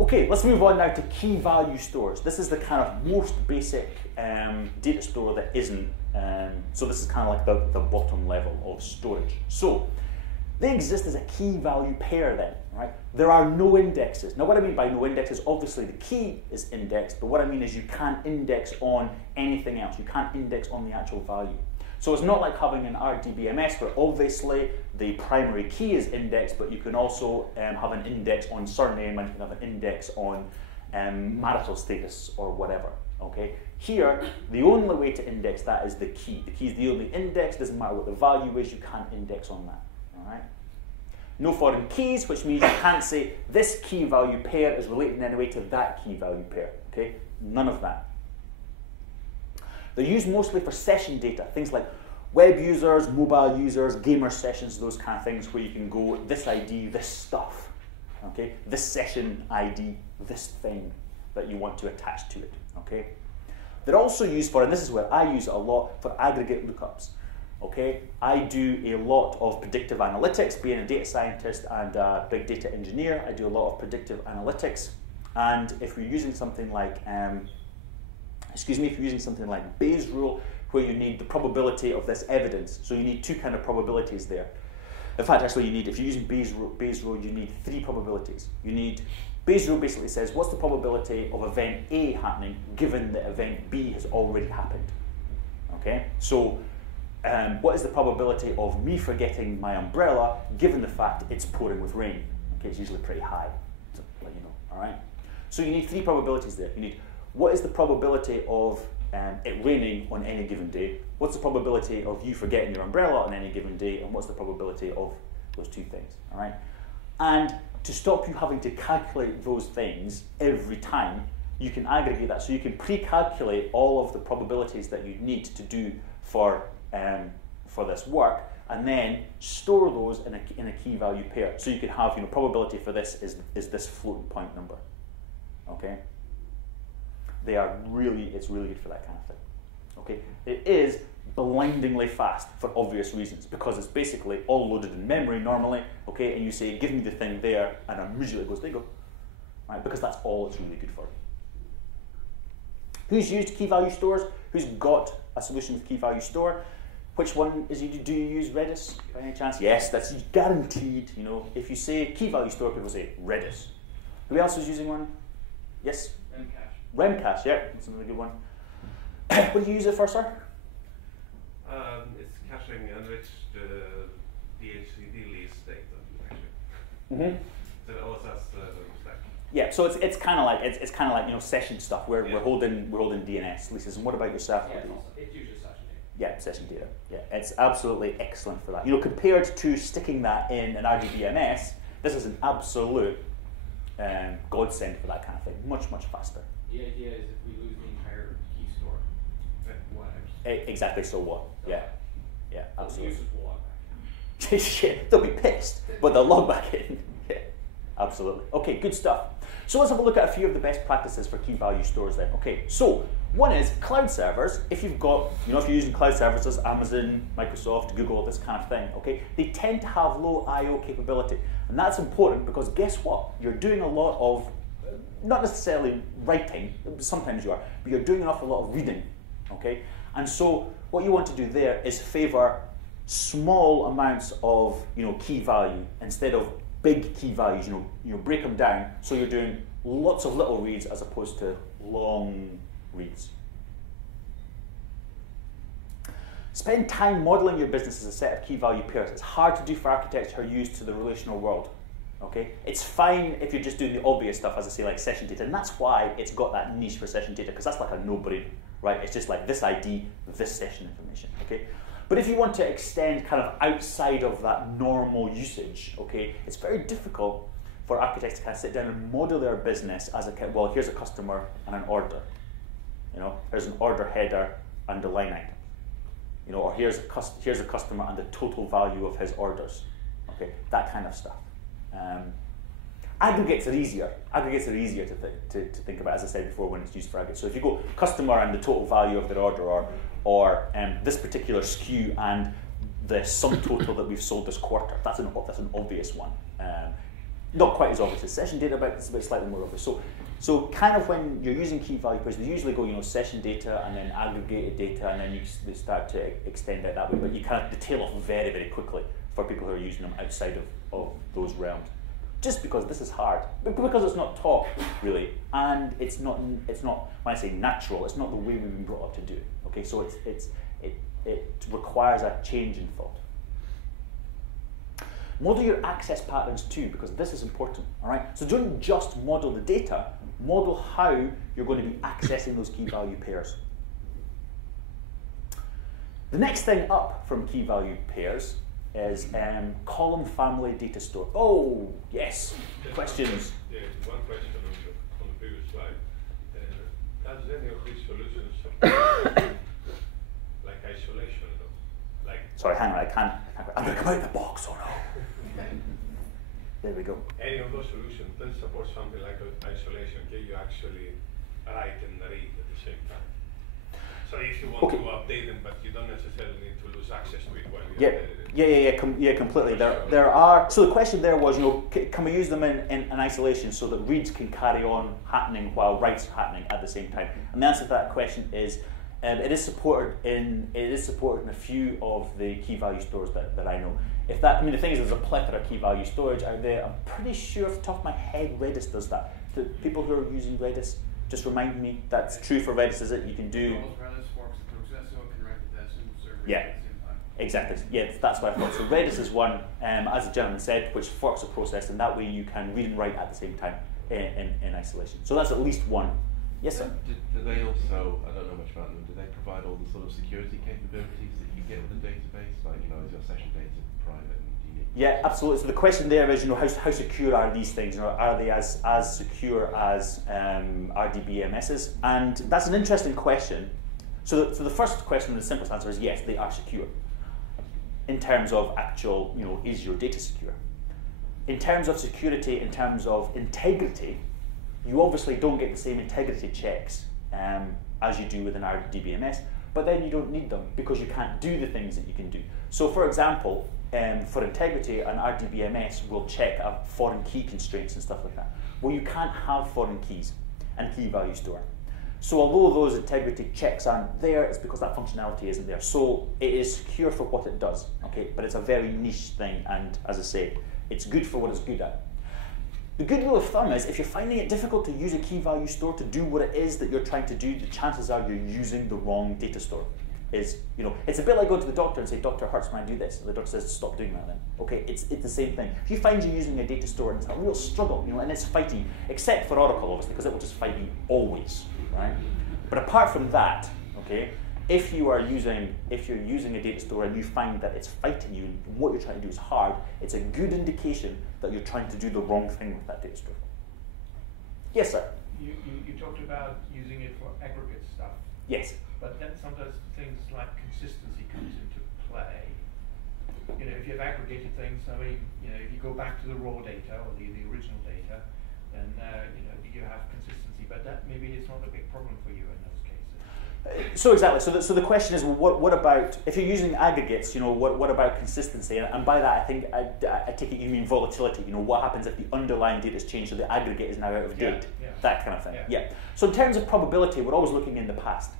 Okay, let's move on now to key value stores. This is the kind of most basic data store that isn't, so this is kind of like the bottom level of storage. So, they exist as a key value pair then, right? There are no indexes. Now what I mean by no indexes, obviously the key is indexed, but what I mean is you can't index on anything else. You can't index on the actual value. So it's not like having an RDBMS where obviously the primary key is indexed, but you can also have an index on surname and you can have an index on marital status or whatever, okay? Here, the only way to index that is the key. The key is the only index, doesn't matter what the value is, you can't index on that. Right. No foreign keys, which means you can't say this key value pair is related in any way to that key value pair. Okay, none of that. They're used mostly for session data, things like web users, mobile users, gamer sessions, those kind of things where you can go this ID, this stuff. Okay, this session ID, this thing that you want to attach to it. Okay, they're also used for, and this is where I use it a lot, for aggregate lookups. Okay, I do a lot of predictive analytics, being a data scientist and a big data engineer. I do a lot of predictive analytics, and if you're using something like, if you're using something like Bayes' rule, where you need the probability of this evidence, so you need two kind of probabilities there. In fact, actually, if you're using Bayes' rule, you need three probabilities. You need Bayes' rule basically says what's the probability of event A happening given that event B has already happened. Okay, so. What is the probability of me forgetting my umbrella given the fact it's pouring with rain? Okay, it's usually pretty high, to let you know, all right? So you need three probabilities there. You need what is the probability of it raining on any given day, what's the probability of you forgetting your umbrella on any given day, and what's the probability of those two things, all right? And to stop you having to calculate those things every time, you can aggregate that. So you can pre-calculate all of the probabilities that you need to do for this work, and then store those in a key value pair. So you could have, probability for this is this floating point number. Okay? It's really good for that kind of thing. Okay? It is blindingly fast for obvious reasons, because it's basically all loaded in memory normally, okay, and you say, give me the thing there, and immediately it goes, there you go. Right? Because that's all it's really good for. Who's used key value stores? Who's got a solution with key value store? Which one do you use Redis by any chance? Yes, that's guaranteed. If you say key value store, people say Redis. Who else is using one? Yes? Remcache, yeah, that's another good one. What do you use it for, sir? It's caching enriched DHCD list data, actually. Mm-hmm. So the OSS stack. Yeah, so it's kind of like session stuff where we're holding DNS leases. And what about yourself? Yeah, it's usually session data. Yeah, session data. Yeah, it's absolutely excellent for that. Compared to sticking that in an RDBMS, this is an absolute godsend for that kind of thing. Much, much faster. The idea is if we lose the entire key store, then what happens? Exactly. So what? Yeah. Yeah. Absolutely. The users will log back. Yeah, they'll be pissed, but they'll log back in. Yeah. Absolutely. Okay. Good stuff. So let's have a look at a few of the best practices for key value stores then. Okay. So one is cloud servers. If you've got, if you're using cloud services, Amazon, Microsoft, Google, this kind of thing. Okay. They tend to have low I/O capability, and that's important because guess what? You're doing a lot of not necessarily writing, sometimes you are, but you're doing an awful lot of reading, okay? And so what you want to do there is favor small amounts of key value instead of big key values. Break them down so you're doing lots of little reads as opposed to long reads. Spend time modeling your business as a set of key value pairs. It's hard to do for architects who are used to the relational world. Okay, it's fine if you're just doing the obvious stuff, as I say, like session data, and that's why it's got that niche for session data, because that's like a no-brainer, right? It's just like this ID, this session information, okay? But if you want to extend kind of outside of that normal usage, okay, it's very difficult for architects to kind of sit down and model their business as well, here's a customer and an order. Here's an order header and a line item. Or here's a customer and the total value of his orders, okay? That kind of stuff. Aggregates are easier. Aggregates are easier to think about, as I said before, when it's used for aggregates. So if you go customer and the total value of their order, or this particular SKU and the sum total that we've sold this quarter, that's an obvious one. Not quite as obvious as session data, but it's a bit slightly more obvious. So kind of when you're using key value pairs, they usually go session data and then aggregated data, and then they start to extend it that way. But you kind of tail off very, very quickly for people who are using them outside of those realms. Just because this is hard, but because it's not taught really, and it's not when I say natural, it's not the way we've been brought up to do it. Okay, so it requires a change in thought. Model your access patterns too, because this is important. All right, so don't just model the data, model how you're going to be accessing those key value pairs. The next thing up from key value pairs is column family data store. Oh, yes, questions? Yeah, one question on the previous slide. Does any of these solutions support like isolation though? Sorry, hang on, I'm going to come out of the box, oh no. There we go. Any of those solutions does support something like isolation, can you actually write and read at the same time? So if you want to update them, but you don't necessarily need to lose access to it while you update it. Yeah, completely. There are. So the question there was, can we use them in isolation so that reads can carry on happening while writes are happening at the same time? And the answer to that question is, it is supported in a few of the key value stores that I know. The thing is, there's a plethora of key value storage out there. I'm pretty sure, off the top of my head, Redis does that. The people who are using Redis, just remind me, that's true for Redis, is it? You can do. Yeah, exactly. Yeah, that's what I thought. So Redis is one, as the gentleman said, which forks a process, and that way you can read and write at the same time in isolation. So that's at least one. Yes, sir? Do they also, I don't know much about them, do they provide all the sort of security capabilities that you get with a database? Like, is your session data private and unique? Yeah, absolutely. So the question there is, how secure are these things? Are they as secure as RDBMSs? And that's an interesting question. So the first question, the simplest answer is yes, they are secure. in terms of actual, is your data secure? In terms of security, in terms of integrity, you obviously don't get the same integrity checks as you do with an RDBMS, but then you don't need them because you can't do the things that you can do. So for example, for integrity, an RDBMS will check foreign key constraints and stuff like that. Well, you can't have foreign keys and key value store. So although those integrity checks aren't there, it's because that functionality isn't there. So it is secure for what it does, okay? But it's a very niche thing, and as I say, it's good for what it's good at. The good rule of thumb is, if you're finding it difficult to use a key value store to do what it is that you're trying to do, the chances are you're using the wrong data store. It's a bit like going to the doctor and say, "Doctor, it hurts when I do this." And the doctor says, "Stop doing that then." Okay, it's the same thing. If you find you're using a data store and it's a real struggle, and it's fighting, except for Oracle, obviously, because it will just fight you always, right? But apart from that, okay, if you're using a data store and you find that it's fighting you and what you're trying to do is hard, it's a good indication that you're trying to do the wrong thing with that data store. Yes, sir? You talked about using it for aggregate stuff. Yes. But then sometimes things like consistency comes into play. If you have aggregated things, if you go back to the raw data or the original data, then you have consistency. But that maybe it's not a big problem for you in those cases. So exactly. So the question is, well, what about if you're using aggregates? What about consistency? And by that, I think I take it you mean volatility. What happens if the underlying data is changed, so the aggregate is now out of date? Yeah. That kind of thing. Yeah. So in terms of probability, we're always looking in the past.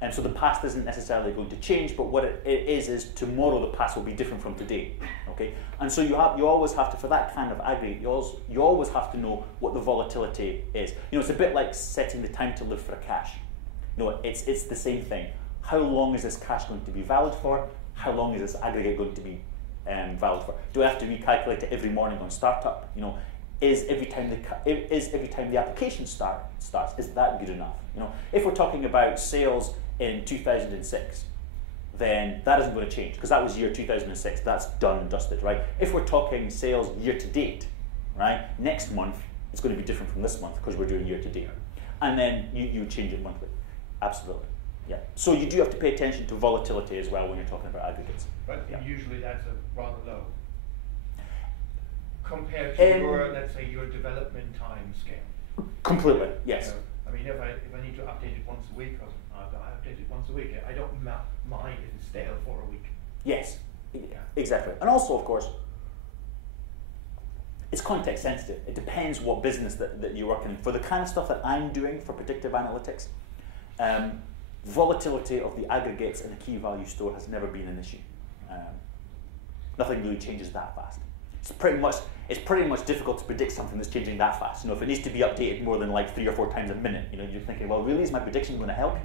And so the past isn't necessarily going to change, but what it is tomorrow the past will be different from today. Okay, and so you always have to, for that kind of aggregate, you always have to know what the volatility is. It's a bit like setting the time to live for a cache. It's the same thing. How long is this cache going to be valid for? How long is this aggregate going to be valid for? Do I have to recalculate it every morning on startup? Is every time the application starts, is that good enough? If we're talking about sales in 2006, then that isn't going to change because that was year 2006. That's done and dusted, right? If we're talking sales year to date, right? Next month it's going to be different from this month because we're doing year to date, and then you change it monthly. Absolutely, yeah. So you do have to pay attention to volatility as well when you're talking about aggregates. But yeah. Usually that's rather low compared to your, let's say, your development time scale. Completely, yes. If I need to update it once a week, I update it once a week. I don't mind if it's stale for a week. Yes, exactly. And also, of course, it's context sensitive. It depends what business that you're working in. For the kind of stuff that I'm doing for predictive analytics, volatility of the aggregates in the key value store has never been an issue. Nothing really changes that fast. It's pretty much difficult to predict something that's changing that fast. If it needs to be updated more than like 3 or 4 times a minute, you're thinking, well, really, is my prediction going to help?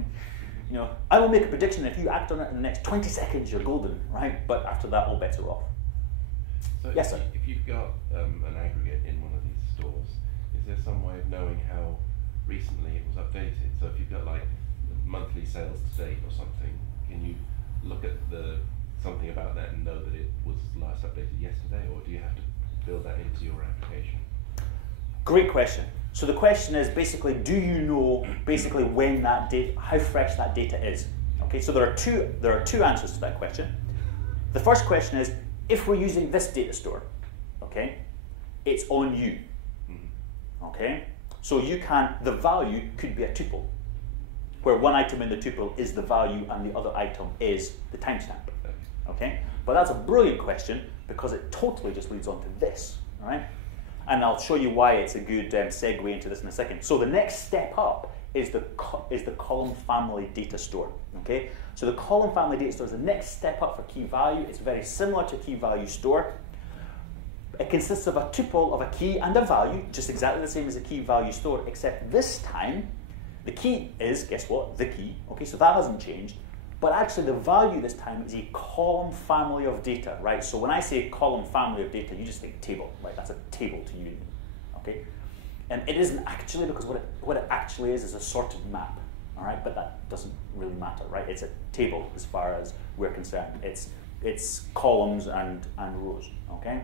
I will make a prediction. If you act on it in the next 20 seconds, you're golden, right? But after that, all bets are off. So yes, sir. If you've got an aggregate in one of these stores, is there some way of knowing how recently it was updated? So if you've got like monthly sales to date or something, can you look at something about that and know that it was last updated yesterday, or do you have to build that into your application? Great question. So the question is basically, do you know basically when that data, how fresh that data is? Okay, so there are two answers to that question. The first question is, if we're using this data store, okay, it's on you. Okay, so the value could be a tuple, where one item in the tuple is the value and the other item is the timestamp. Okay, but that's a brilliant question because it totally just leads on to this, all right? And I'll show you why it's a good segue into this in a second. So the next step up is the column family data store. Okay, so the column family data store is the next step up for key value. It's very similar to key value store. It consists of a tuple of a key and a value, just exactly the same as a key value store, except this time the key is, guess what, the key. Okay, so that hasn't changed. But actually the value this time is a column family of data, right? So when I say column family of data, you just think table, right? That's a table to you, okay? And it isn't actually, because what it actually is a sorted map, all right? But that doesn't really matter, right? It's a table as far as we're concerned. It's columns and rows, okay?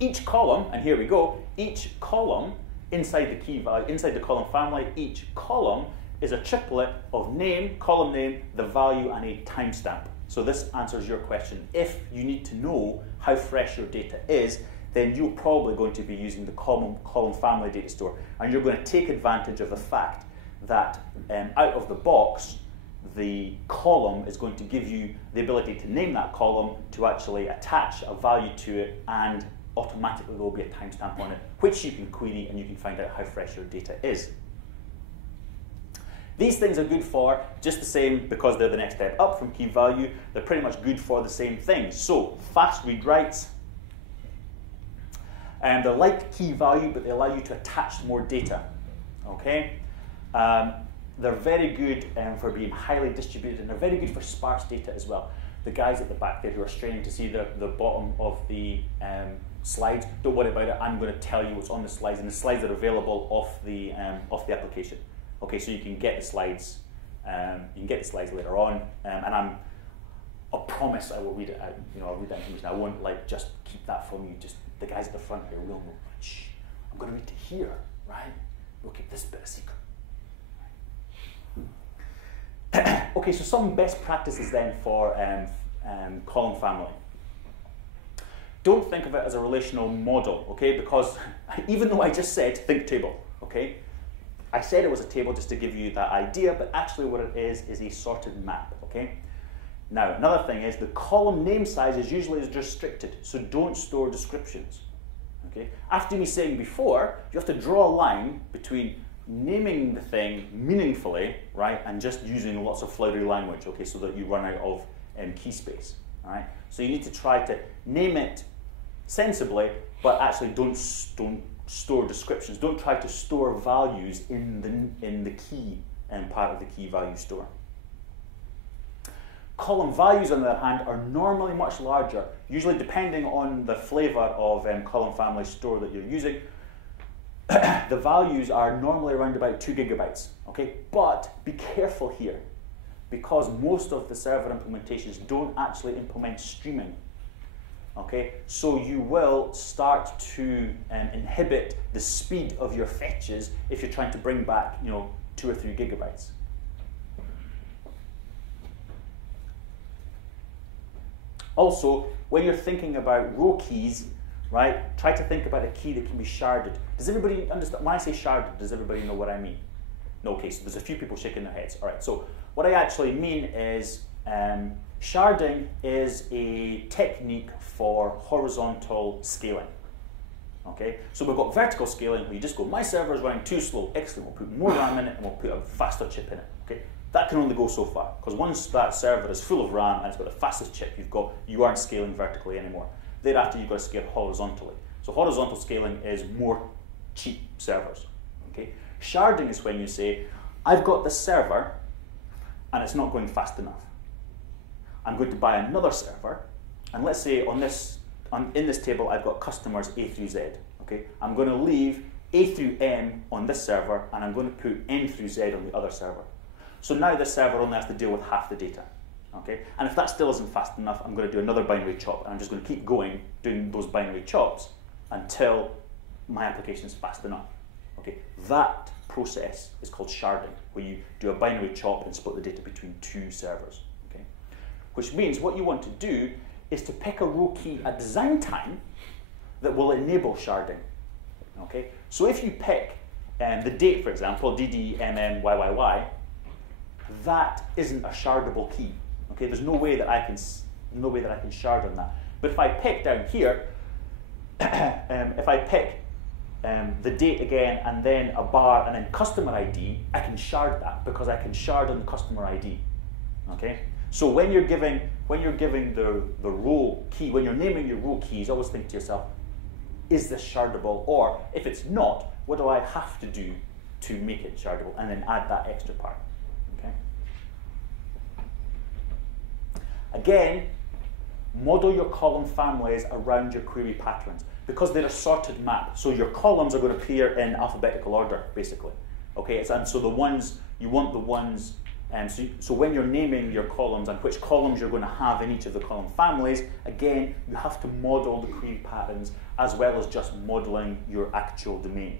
Each column, and here we go, each column inside the key value, inside the column family, each column is a triplet of name, column name, the value, and a timestamp. So this answers your question. If you need to know how fresh your data is, then you're probably going to be using the column family data store, and you're going to take advantage of the fact that out of the box, the column is going to give you the ability to name that column, to actually attach a value to it, and automatically there will be a timestamp on it, which you can query and you can find out how fresh your data is. These things are good for just the same, because they're the next step up from key value. They're pretty much good for the same things. So fast read writes, and they're like key value, but they allow you to attach more data. Okay, they're very good for being highly distributed, and they're very good for sparse data as well. The guys at the back there who are straining to see the bottom of the slides, don't worry about it. I'm going to tell you what's on the slides, and the slides are available off the application. Okay, so you can get the slides. You can get the slides later on, and I promise I will read it out. You know, I'll read that information. I won't just keep that from you. Just the guys at the front here will know. Shh, I'm going to read to here, right? We'll keep this bit a secret. Okay, so some best practices then for column family. Don't think of it as a relational model, okay? Because even though I just said think table, okay? I said it was a table just to give you that idea, but actually what it is a sorted map, okay? Now, another thing is the column name size is usually restricted, so don't store descriptions, okay? After me saying before, you have to draw a line between naming the thing meaningfully, right, and just using lots of flowery language, okay, so that you run out of key space, all right? So you need to try to name it sensibly, but actually don't store descriptions. Don't try to store values in the key part of the key value store. Column values, on the other hand, are normally much larger, usually depending on the flavor of column family store that you're using. The values are normally around about 2 gigabytes, okay? But be careful here, because most of the server implementations don't actually implement streaming, okay? So you will start to inhibit the speed of your fetches if you're trying to bring back, 2 or 3 gigabytes. Also, when you're thinking about row keys, right, try to think about a key that can be sharded. Does everybody understand? When I say sharded, does everybody know what I mean? No, okay, so there's a few people shaking their heads. All right, so what I actually mean is sharding is a technique for horizontal scaling. Okay, so we've got vertical scaling where you just go, my server is running too slow, excellent, we'll put more RAM in it and we'll put a faster chip in it. Okay, that can only go so far, because once that server is full of RAM and it's got the fastest chip you've got, you aren't scaling vertically anymore. Thereafter, you've got to scale horizontally. So horizontal scaling is more cheap servers. Okay? Sharding is when you say, I've got this server and it's not going fast enough. I'm going to buy another server, and let's say in this table I've got customers A through Z. Okay? I'm going to leave A through M on this server, and I'm going to put N through Z on the other server. So now this server only has to deal with half the data. Okay? And if that still isn't fast enough, I'm going to do another binary chop, and I'm just going to keep going doing those binary chops until my application is fast enough. Okay? That process is called sharding, where you do a binary chop and split the data between 2 servers. Okay? Which means what you want to do is to pick a row key at design time that will enable sharding. Okay? So if you pick the date, for example, DDMMYYY, that isn't a shardable key. Okay, there's no way that I can shard on that. But if I pick down here, if I pick the date again and then a bar and then customer ID, I can shard that because I can shard on the customer ID. Okay, so when you're giving the row key, when you're naming your row keys, always think to yourself, is this shardable? Or if it's not, what do I have to do to make it shardable? And then add that extra part. Again, model your column families around your query patterns because they're a sorted map. So your columns are going to appear in alphabetical order, basically. Okay, and so the ones, you want the ones, so when you're naming your columns and which columns you're going to have in each of the column families, again, you have to model the query patterns as well as just modeling your actual domain.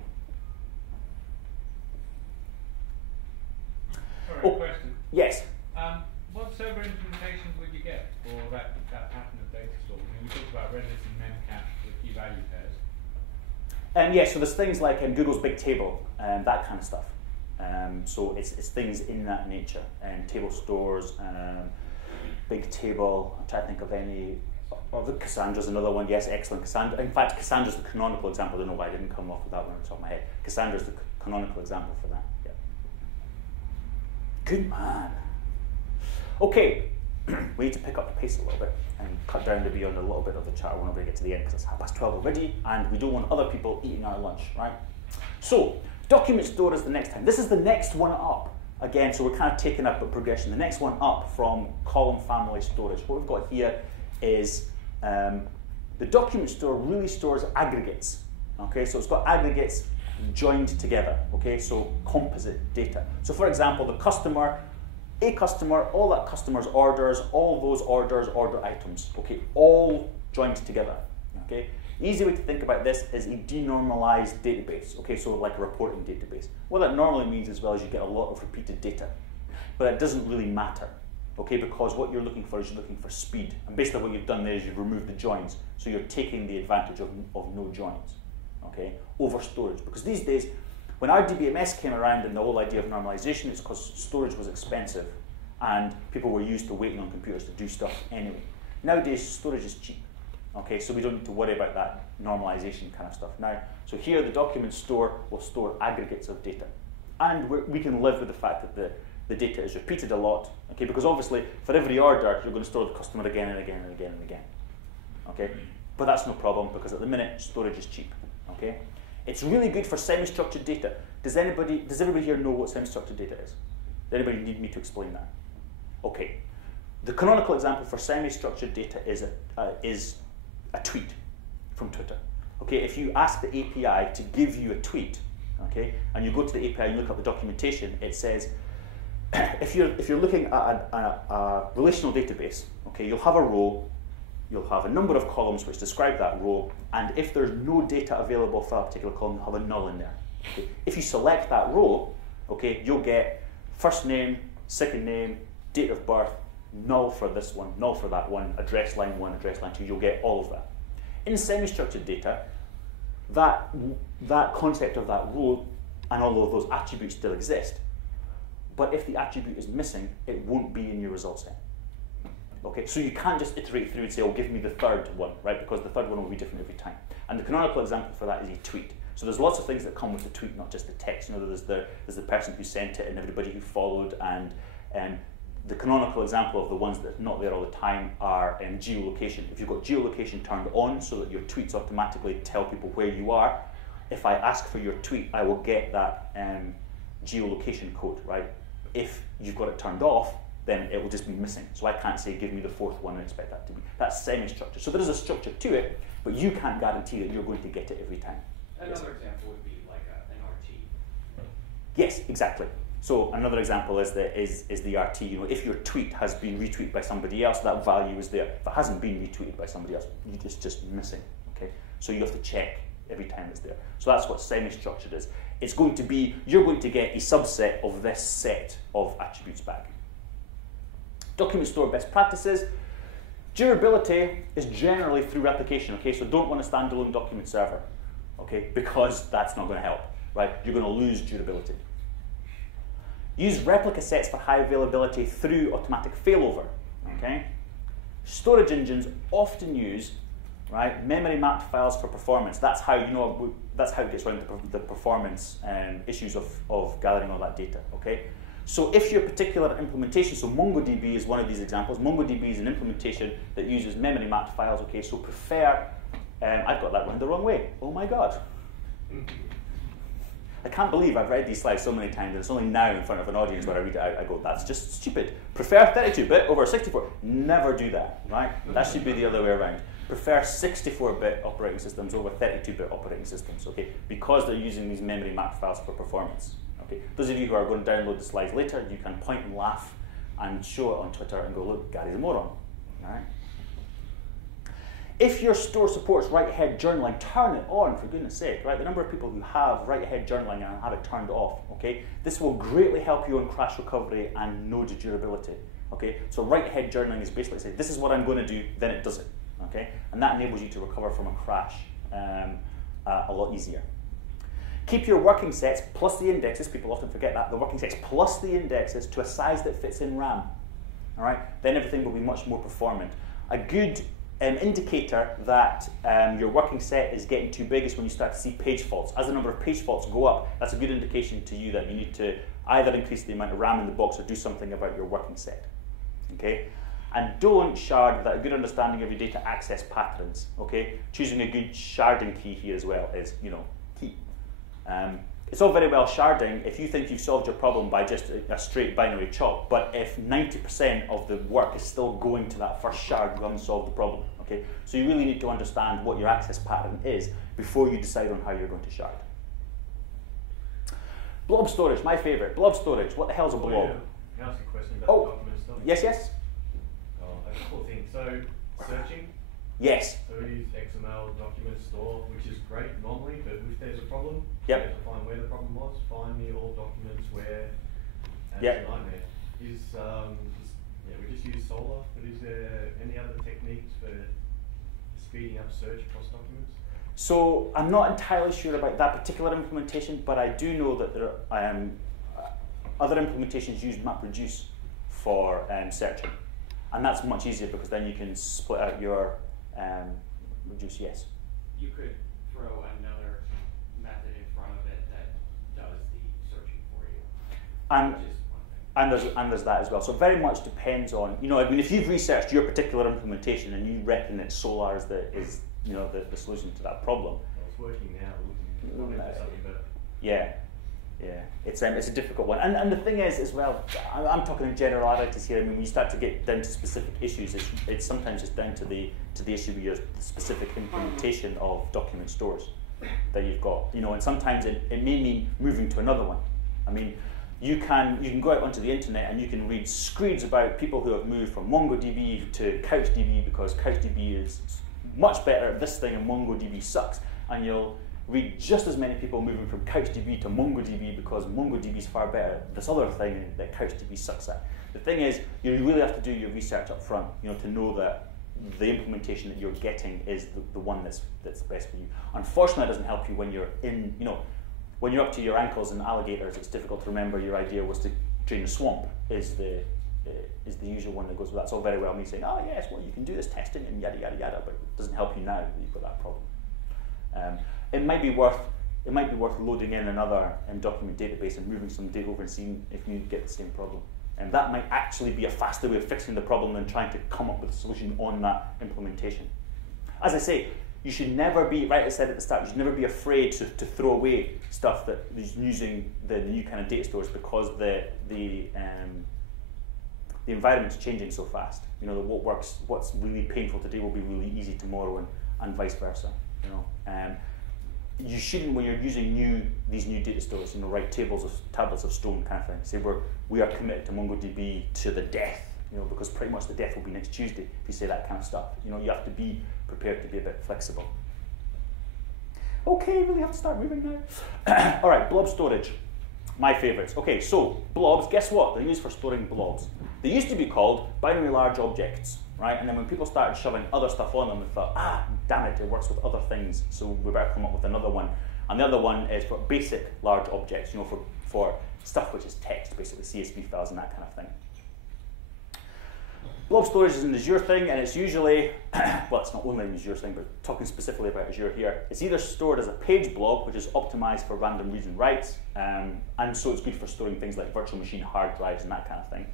All right, question. Yes? What server implementations would you get? Yeah, so there's things like Google's Big Table, that kind of stuff. So it's things in that nature, table stores, Big Table. I'm trying to think of any. Oh, the Cassandra's another one. Yes, excellent. Cassandra. In fact, Cassandra's the canonical example. I don't know why I didn't come off with that one on the top of my head. Cassandra's the canonical example for that. Yeah. Good man. Okay, we need to pick up the pace a little bit and cut down to beyond a little bit of the chat. I want to get to the end because it's 12:30 already, and we don't want other people eating our lunch, right? So, document store is the next time. This is the next one up. Again, so we're kind of taking up a progression. The next one up from column family storage. What we've got here is the document store really stores aggregates. Okay, so it's got aggregates joined together. Okay, so composite data. So for example, a customer, all that customer's orders, all those orders, order items. Okay, all joined together. Okay, easy way to think about this is a denormalized database. Okay, so like a reporting database. What that normally means as well is you get a lot of repeated data, but it doesn't really matter. Okay, because what you're looking for is you're looking for speed. And basically what you've done there is you've removed the joins. So you're taking the advantage of no joins, okay, over storage. Because these days, when RDBMS came around and the whole idea of normalization, it's because storage was expensive and people were used to waiting on computers to do stuff anyway. Nowadays, storage is cheap, okay, so we don't need to worry about that normalization kind of stuff now. So here, the document store will store aggregates of data. And we can live with the fact that the data is repeated a lot, okay, because obviously for every order you're going to store the customer again and again and again and again, okay, but that's no problem because at the minute storage is cheap, okay. It's really good for semi-structured data. Does everybody here know what semi-structured data is? Does anybody need me to explain that? Okay, the canonical example for semi-structured data is a tweet from Twitter. Okay, if you ask the API to give you a tweet, okay, and you go to the API and look up the documentation, it says. If you're looking at a relational database, okay, you'll have a row, you'll have a number of columns which describe that row, and if there's no data available for that particular column, you'll have a null in there. Okay. If you select that row, okay, you'll get first name, second name, date of birth, null for this one, null for that one, address line 1, address line 2, you'll get all of that. In semi-structured data, that concept of that row and all of those attributes still exist. But if the attribute is missing, it won't be in your result set. Okay, so you can't just iterate through and say, oh, give me the third one, right? Because the third one will be different every time. And the canonical example for that is a tweet. So there's lots of things that come with the tweet, not just the text. You know, there's the person who sent it and everybody who followed, and the canonical example of the ones that are not there all the time are geolocation. If you've got geolocation turned on so that your tweets automatically tell people where you are, if I ask for your tweet, I will get that geolocation code, right? If you've got it turned off, then it will just be missing. So I can't say, give me the fourth one and expect that to be. That's semi-structured. So there is a structure to it, but you can't guarantee that you're going to get it every time. Another example would be like an RT. Yes, exactly. So another example is the RT. You know, if your tweet has been retweeted by somebody else, that value is there. If it hasn't been retweeted by somebody else, it's just missing. Okay. So you have to check every time it's there. So that's what semi-structured is. It's going to be, you're going to get a subset of this set of attributes back. Document store best practices. Durability is generally through replication, okay? So don't run a standalone document server, okay? Because that's not going to help, right? You're going to lose durability. Use replica sets for high availability through automatic failover, okay? Storage engines often use, right, memory mapped files for performance. That's how that's how it gets around the performance issues of gathering all that data, okay? So if your particular implementation, so MongoDB is one of these examples. MongoDB is an implementation that uses memory mapped files, okay? So prefer, I've got that one the wrong way. Oh my God. I can't believe I've read these slides so many times, and it's only now in front of an audience where I read it out, I go, that's just stupid. Prefer 32-bit over 64. Never do that, right? That should be the other way around. Prefer 64-bit operating systems over 32-bit operating systems, okay? Because they're using these memory mapped files for performance. Okay. Those of you who are going to download the slides later, you can point and laugh and show it on Twitter and go, look, Gary's a moron. All right? If your store supports write-ahead journaling, turn it on, for goodness sake, right? The number of people who have write-ahead journaling and have it turned off, okay? This will greatly help you on crash recovery and node durability, okay? So write-ahead journaling is basically saying, this is what I'm going to do, then it does it, okay? And that enables you to recover from a crash a lot easier. Keep your working sets plus the indexes, people often forget that, the working sets plus the indexes to a size that fits in RAM. All right? Then everything will be much more performant. A good indicator that your working set is getting too big is when you start to see page faults. As the number of page faults go up, that's a good indication to you that you need to either increase the amount of RAM in the box or do something about your working set. Okay? And don't shard without a good understanding of your data access patterns. Okay? Choosing a good sharding key here as well is, key. It's all very well sharding if you think you've solved your problem by just a straight binary chop, but if 90% of the work is still going to that first shard, you haven't solved the problem. Okay? So you really need to understand what your access pattern is before you decide on how you're going to shard. Blob storage, my favorite. Blob storage. What the hell's a blob? Yeah. Can I ask a question about the document stuff? Yes, yes. Oh, a cool thing. So, searching. Yes. So we use XML document store, which is great normally, but if there's a problem, Yep. you have to find where the problem was, find me all documents where, and Yep. it's a nightmare. We just use Solr, but is there any other techniques for speeding up search across documents? So I'm not entirely sure about that particular implementation, but I do know that there are other implementations use MapReduce for searching. And that's much easier because then you can split out your reduce, yes. You could throw another method in front of it that does the searching for you. And which is one thing. and there's that as well. So it very much depends on, if you've researched your particular implementation and you reckon that Solr is the solution to that problem. Well, it's working now, looking for something better. Yeah. It's a difficult one, and the thing is as well, I'm talking in generalities here. I mean, when you start to get down to specific issues, it's sometimes just down to the issue of your specific implementation of document stores that you've got. And sometimes it may mean moving to another one. I mean, you can go out onto the internet and you can read screeds about people who have moved from MongoDB to CouchDB because CouchDB is much better at this thing and MongoDB sucks, and you'll read just as many people moving from CouchDB to MongoDB because MongoDB is far better at this other thing that CouchDB sucks at. The thing is, you really have to do your research up front, to know that the implementation that you're getting is the one that's best for you. Unfortunately, it doesn't help you when you're in, when you're up to your ankles in alligators. It's difficult to remember your idea was to drain a swamp is the usual one that goes with that. It's all very well me saying, oh yes, well you can do this testing and yada yada yada, but it doesn't help you now that you've got that problem. It might be worth loading in another document database and moving some data over and seeing if you get the same problem. And that might actually be a faster way of fixing the problem than trying to come up with a solution on that implementation. As I say, you should never be, right as I said at the start, you should never be afraid to throw away stuff that is using the new kind of data stores because the environment's changing so fast. What's really painful today will be really easy tomorrow, and vice versa. You shouldn't, when you're using these new data stores, write tablets of stone kind of thing. Say we are committed to MongoDB to the death, because pretty much the death will be next Tuesday if you say that kind of stuff. You have to be prepared to be a bit flexible. Okay, really have to start moving now. All right, blob storage, my favorites. Okay, so blobs, guess what? They're used for storing blobs. They used to be called binary large objects, right? And then when people started shoving other stuff on them, they thought, damn it, it works with other things, so we better come up with another one. And the other one is for basic large objects, for stuff which is text, basically CSV files and that kind of thing. Blob storage is an Azure thing, and it's usually, well, it's not only an Azure thing, but talking specifically about Azure here, it's either stored as a page blob, which is optimized for random reads and writes, and so it's good for storing things like virtual machine hard drives and that kind of thing,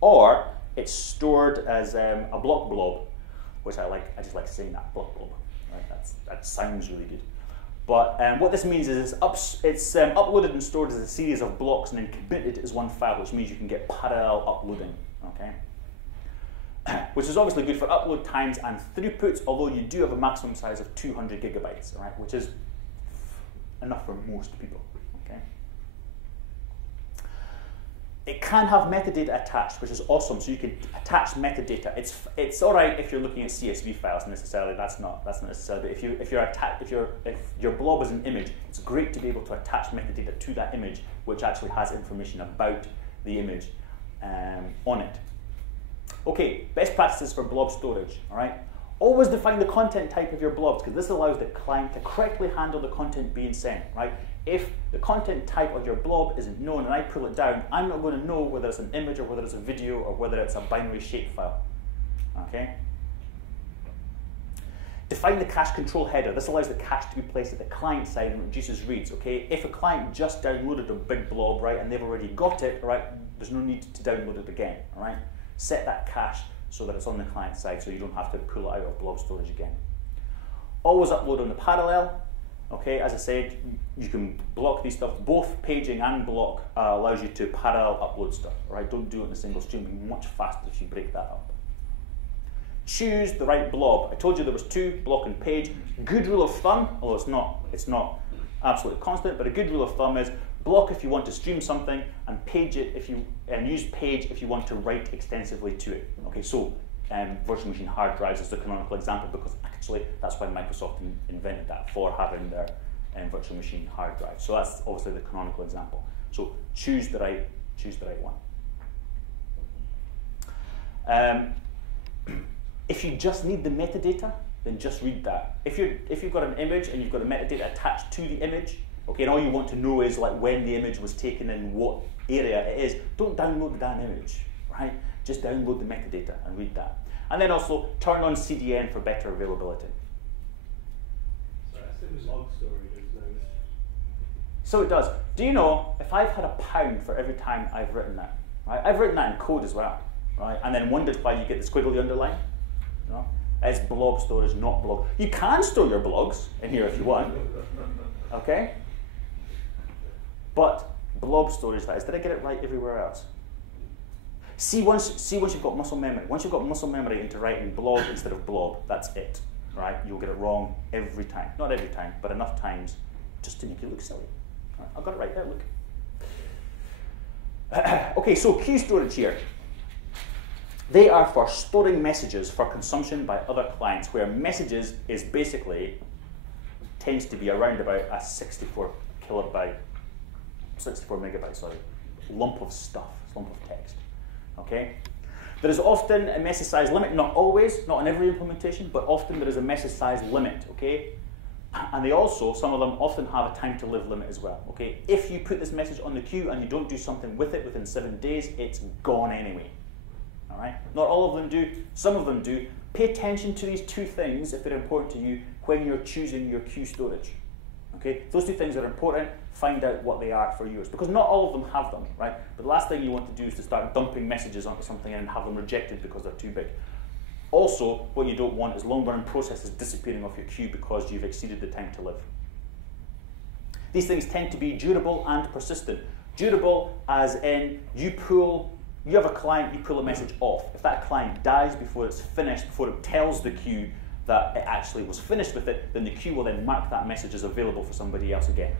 or it's stored as a block blob, which I just like saying that, block blob. Right? That sounds really good. But what this means is it's uploaded and stored as a series of blocks and then committed as one file, which means you can get parallel uploading. Okay, which is obviously good for upload times and throughputs, although you do have a maximum size of 200 gigabytes, right? Which is enough for most people. Okay. It can have metadata attached, which is awesome. So you can attach metadata. It's all right if you're looking at CSV files necessarily. That's not necessarily. But if your blob is an image, it's great to be able to attach metadata to that image, which actually has information about the image on it. Okay, best practices for blob storage. All right, Always define the content type of your blobs, because this allows the client to correctly handle the content being sent, right? If the content type of your blob isn't known and I pull it down, I'm not going to know whether it's an image or whether it's a video or whether it's a binary shapefile, okay? Define the cache control header. This allows the cache to be placed at the client side and reduces reads, okay? If a client just downloaded a big blob, right, and they've already got it, right, there's no need to download it again, all right? Set that cache so that it's on the client side so you don't have to pull it out of blob storage again. Always upload on the parallel. Okay, as I said, you can block these stuff. Both paging and block allows you to parallel upload stuff, right? Don't do it in a single stream. It'll be much faster if you break that up. Choose the right blob. I told you there was two, block and page. Good rule of thumb, although it's not absolutely constant, but a good rule of thumb is block if you want to stream something, and page it and use page if you want to write extensively to it. Okay, so virtual machine hard drives is the canonical example, because actually that's why Microsoft invented that, for having their virtual machine hard drive. So that's obviously the canonical example. So choose the right one. If you just need the metadata, then just read that. If you've got an image and you've got the metadata attached to the image, okay, and all you want to know is like when the image was taken and what area it is, don't download the damn image, right? Just download the metadata and read that. And then also turn on CDN for better availability. So I said log storage is those. So it does. Do you know, if I've had £1 for every time I've written that, right? I've written that in code as well, right? And then wondered why you get the squiggly underline. You know? It's blob storage, not blog. You can store your blogs in here if you want, okay? But blob storage, that is. Did I get it right everywhere else? See once you've got muscle memory. Once you've got muscle memory into writing blog instead of blob, that's it, right? You'll get it wrong every time. Not every time, but enough times just to make you look silly. Right, I've got it right there, look. Okay, so queue storage here. They are for storing messages for consumption by other clients, where messages is basically, tends to be around about a 64 megabyte, sorry, lump of stuff, lump of text, okay? There is often a message size limit, not always, not in every implementation, but often there is a message size limit, okay? And they also, some of them often have a time to live limit as well, okay? If you put this message on the queue and you don't do something with it within 7 days, it's gone anyway, all right? Not all of them do, some of them do. Pay attention to these two things if they're important to you when you're choosing your queue storage, okay? Those two things are important. Find out what they are for yours, because not all of them have them, right? But the last thing you want to do is to start dumping messages onto something and have them rejected because they're too big. Also, what you don't want is long-running processes disappearing off your queue because you've exceeded the time to live. These things tend to be durable and persistent. Durable as in you have a client, you pull a message off. If that client dies before it's finished, before it tells the queue that it actually was finished with it, then the queue will then mark that message as available for somebody else again.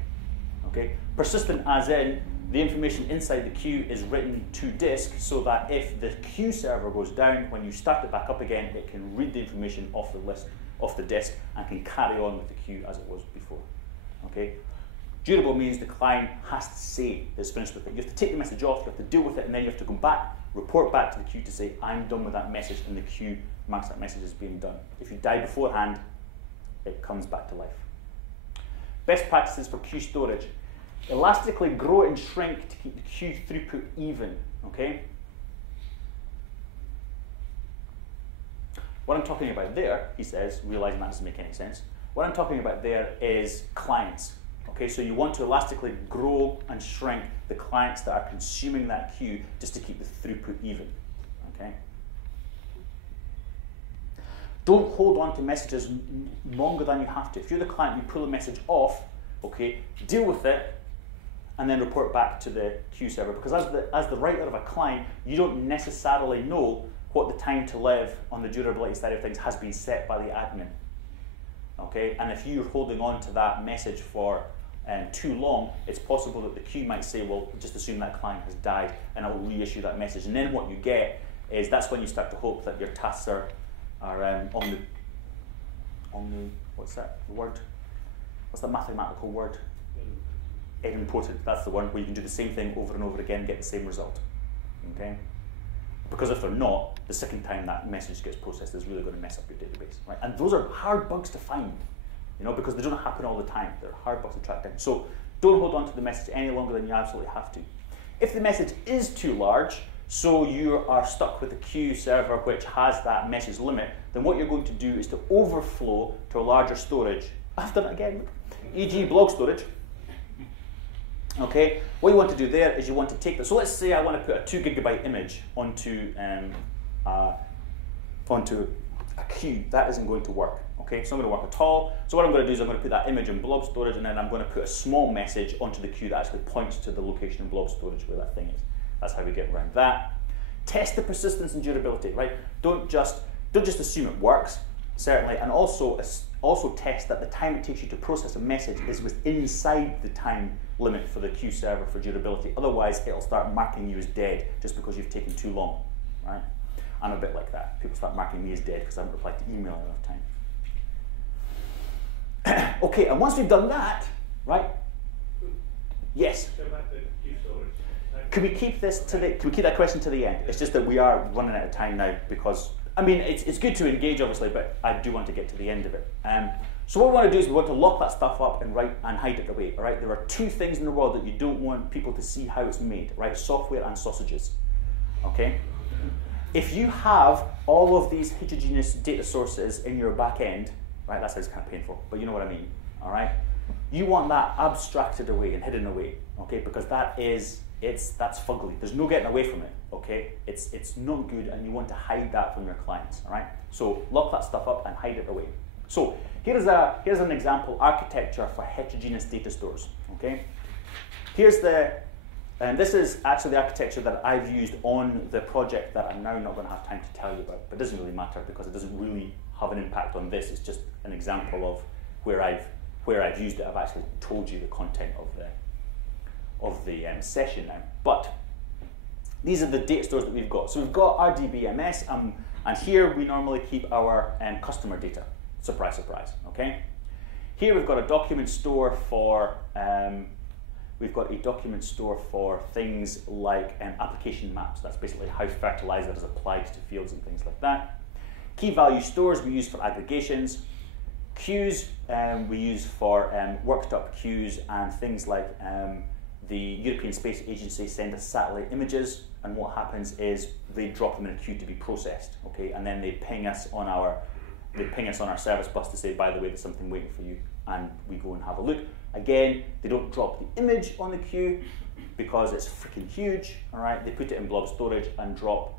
Okay? Persistent as in the information inside the queue is written to disk so that if the queue server goes down, when you start it back up again, it can read the information off the list, off the disk, and can carry on with the queue as it was before. Okay? Durable means the client has to say that it's finished with it. You have to take the message off, you have to deal with it, and then you have to go back, report back to the queue to say, I'm done with that message, and the queue marks that message as being done. If you die beforehand, it comes back to life. Best practices for queue storage. Elastically grow and shrink to keep the queue throughput even, okay? What I'm talking about there, he says, realizing that doesn't make any sense, what I'm talking about there is clients, okay? So you want to elastically grow and shrink the clients that are consuming that queue just to keep the throughput even, okay? Don't hold on to messages longer than you have to. If you're the client, you pull a message off, okay, deal with it, and then report back to the queue server. Because as the writer of a client, you don't necessarily know what the time to live on the durability side of things has been set by the admin. Okay, and if you're holding on to that message for too long, it's possible that the queue might say, well, just assume that client has died, and I will reissue that message. And then what you get is that's when you start to hope that your tasks are on the what's that word? What's that mathematical word? Idempotent, that's the one, where you can do the same thing over and over again and get the same result. Okay? Because if they're not, the second time that message gets processed is really going to mess up your database, right? And those are hard bugs to find, because they don't happen all the time. They're hard bugs to track down. So don't hold on to the message any longer than you absolutely have to. If the message is too large, so you are stuck with a queue server which has that message limit, then what you're going to do is to overflow to a larger storage. I've done it again, e.g. blog storage. Okay, what you want to do there is you want to take this. So let's say I want to put a 2 GB image onto a queue. That isn't going to work. Okay, it's not going to work at all. So what I'm going to do is I'm going to put that image in blob storage, and then I'm going to put a small message onto the queue that actually points to the location in blob storage where that thing is. That's how we get around that. Test the persistence and durability, right? Don't just assume it works, certainly, and also test that the time it takes you to process a message is inside the time limit for the queue server for durability. Otherwise, it'll start marking you as dead just because you've taken too long, right? I'm a bit like that. People start marking me as dead because I haven't replied to email enough time. Okay, and once we've done that, right? Yes. Can we keep that question to the end? It's just that we are running out of time now because, I mean, it's good to engage, obviously, but I do want to get to the end of it. So what we want to do is we want to lock that stuff up and hide it away, all right? There are two things in the world that you don't want people to see how it's made, right? Software and sausages, okay? If you have all of these heterogeneous data sources in your back end, right, that sounds kind of painful, but you know what I mean, all right? You want that abstracted away and hidden away, okay? Because that's fugly. There's no getting away from it, okay? It's not good, and you want to hide that from your clients, all right? So lock that stuff up and hide it away. So here's an example architecture for heterogeneous data stores, okay? And this is actually the architecture that I've used on the project that I'm now not going to have time to tell you about, but it doesn't really matter because it doesn't really have an impact on this. It's just an example of where I've used it. I've actually told you the content of the session now. But these are the data stores that we've got. So we've got our DBMS, and here we normally keep our customer data. Surprise, surprise. Okay. Here we've got a document store for things like application maps. That's basically how fertilizer is applied to fields and things like that. Key value stores we use for aggregations. Queues we use for worked up queues and things like the European Space Agency send us satellite images, and what happens is they drop them in a queue to be processed, okay, and then they ping us on our service bus to say, by the way, there's something waiting for you, and we go and have a look. Again, they don't drop the image on the queue because it's freaking huge, all right? They put it in blob storage and drop,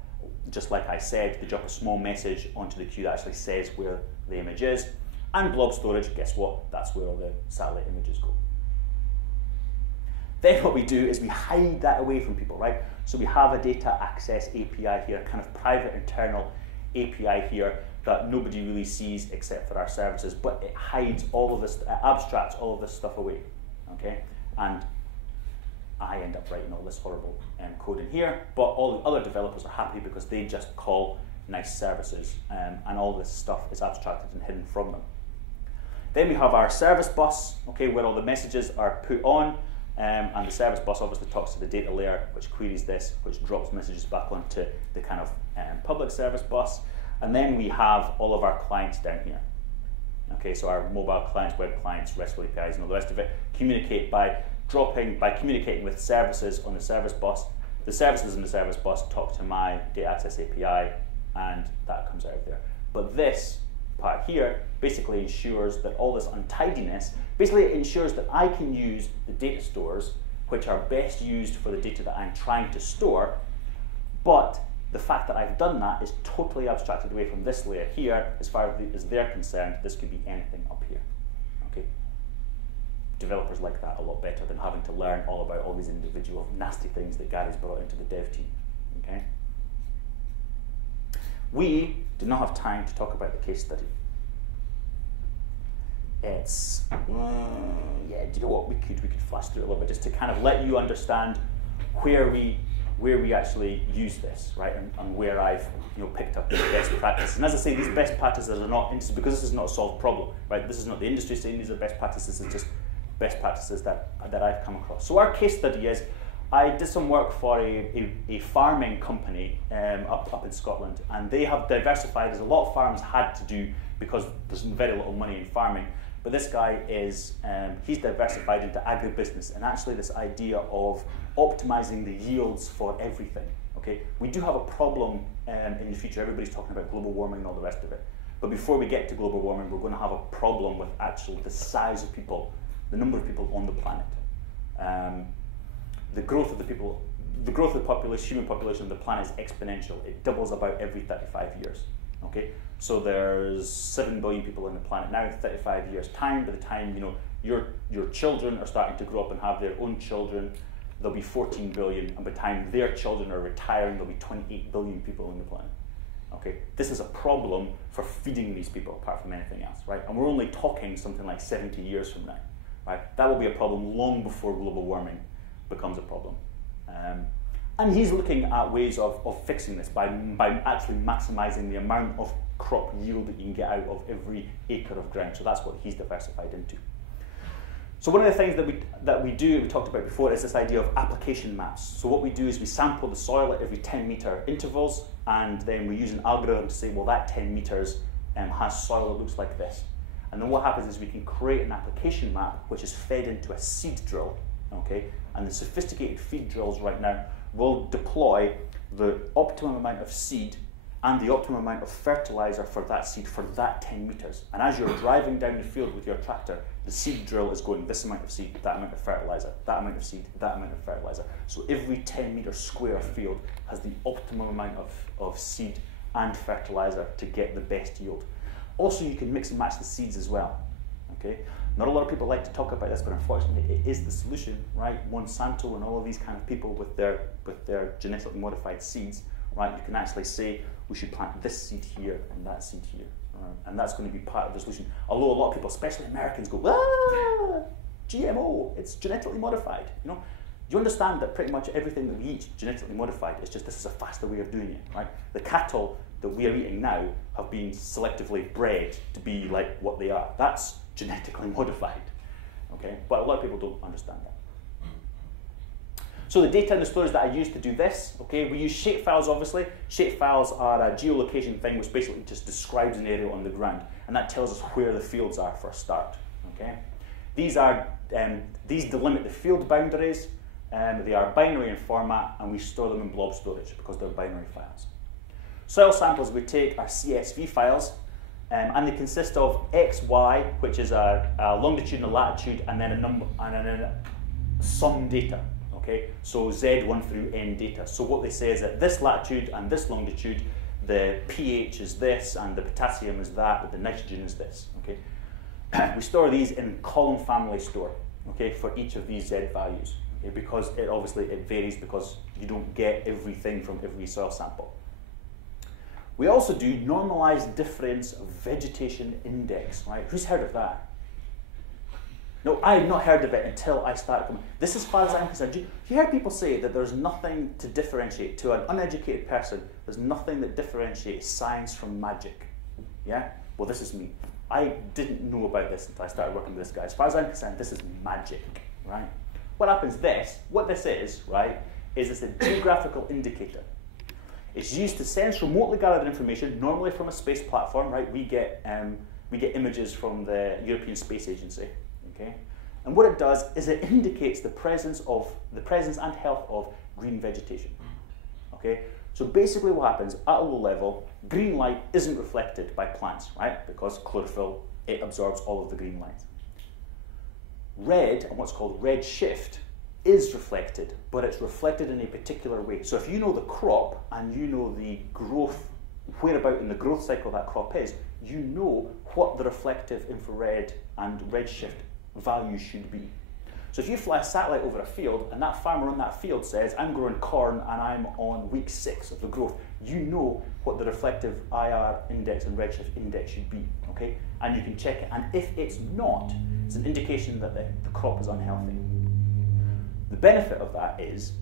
just like I said, they drop a small message onto the queue that actually says where the image is. And blob storage, guess what? That's where all the satellite images go. Then what we do is we hide that away from people, right? So we have a data access API here, a kind of private internal API here that nobody really sees except for our services, but it hides all of this, abstracts all of this stuff away, okay? And I end up writing all this horrible code in here, but all the other developers are happy because they just call nice services, and all this stuff is abstracted and hidden from them. Then we have our service bus, okay, where all the messages are put on, and the service bus obviously talks to the data layer, which queries this, which drops messages back onto the kind of public service bus. And then we have all of our clients down here. Okay, so our mobile clients, web clients, RESTful APIs, and all the rest of it communicate by communicating with services on the service bus. The services in the service bus talk to my data access API, and that comes out there. But this part here basically ensures that all this untidiness, basically it ensures that I can use the data stores which are best used for the data that I'm trying to store, but the fact that I've done that is totally abstracted away from this layer here. As far as they're concerned, this could be anything up here. Okay. Developers like that a lot better than having to learn all about all these individual nasty things that Gary's brought into the dev team. Okay. We do not have time to talk about the case study. It's yeah. Do you know what we could flash through it a little bit just to kind of let you understand where we actually use this, right, and where I've picked up the best practices. And as I say, these best practices are not because this is not a solved problem, right? This is not the industry saying these are best practices. It's just best practices that I've come across. So our case study is I did some work for a farming company up in Scotland, and they have diversified, as a lot of farms had to do because there's very little money in farming. But this guy is, he's diversified into agribusiness, and actually this idea of optimizing the yields for everything. Okay, we do have a problem in the future. Everybody's talking about global warming and all the rest of it. But before we get to global warming, we're going to have a problem with actually the size of people, the number of people on the planet. The growth of the people, the growth of the population, human population of the planet is exponential. It doubles about every 35 years. Okay, so there's 7 billion people on the planet now. 35 years time. By the time your children are starting to grow up and have their own children, there'll be 14 billion, and by the time their children are retiring, there'll be 28 billion people on the planet. Okay, this is a problem for feeding these people, apart from anything else, right? And we're only talking something like 70 years from now, right? That will be a problem long before global warming becomes a problem. And he's looking at ways of fixing this by actually maximizing the amount of crop yield that you can get out of every acre of ground. So that's what he's diversified into. So one of the things that we do, we talked about before, is this idea of application maps. So what we do is we sample the soil at every 10-meter intervals, and then we use an algorithm to say, well, that 10 meters has soil that looks like this. And then what happens is we can create an application map which is fed into a seed drill, okay? And the sophisticated feed drills right now will deploy the optimum amount of seed and the optimum amount of fertilizer for that seed for that 10 meters. And as you're driving down the field with your tractor, the seed drill is going this amount of seed, that amount of fertilizer, that amount of seed, that amount of fertilizer. So every 10-meter square field has the optimum amount of seed and fertilizer to get the best yield. Also, you can mix and match the seeds as well. Okay? Not a lot of people like to talk about this, but unfortunately it is the solution, right? Monsanto and all of these kind of people with their genetically modified seeds, right? You can actually say, we should plant this seed here and that seed here. And that's going to be part of the solution. Although a lot of people, especially Americans, go, ah, GMO, it's genetically modified. You know, you understand that pretty much everything that we eat is genetically modified. It's just this is a faster way of doing it, right? The cattle that we are eating now have been selectively bred to be like what they are. That's genetically modified, okay? But a lot of people don't understand that. So the data and the storage that I use to do this, okay, we use shapefiles, obviously. Shapefiles are a geolocation thing which basically just describes an area on the ground, and that tells us where the fields are for a start, okay? These delimit the field boundaries, they are binary in format, and we store them in blob storage because they're binary files. Soil samples we take are CSV files, and they consist of X, Y, which is a longitude and a latitude, and then a number, and then some data. Okay, so Z1 through N data. So what they say is that this latitude and this longitude, the pH is this, and the potassium is that, but the nitrogen is this. Okay, we store these in column family store. Okay, for each of these Z values. Okay, because it varies because you don't get everything from every soil sample. We also do normalized difference vegetation index. Right? Who's heard of that? No, I had not heard of it until I started coming. This is as far as I'm concerned. You hear people say that there's nothing to differentiate. To an uneducated person, there's nothing that differentiates science from magic. Yeah? Well, this is me. I didn't know about this until I started working with this guy. As far as I'm concerned, this is magic, right? What happens what this is, right, is it's a geographical indicator. It's used to sense remotely gathered information, normally from a space platform, right? We get images from the European Space Agency. Okay? And what it does is it indicates the presence and health of green vegetation. Okay? So basically what happens at a low level, green light isn't reflected by plants, right? Because chlorophyll, it absorbs all of the green light. Red, and what's called red shift, is reflected, but it's reflected in a particular way. So if you know the crop and you know the growth, whereabout in the growth cycle that crop is, you know what the reflective infrared and redshift value should be. So if you fly a satellite over a field and that farmer on that field says, I'm growing corn and I'm on week 6 of the growth, you know what the reflective IR index and redshift index should be, okay? And you can check it. And if it's not, it's an indication that the crop is unhealthy. The benefit of that is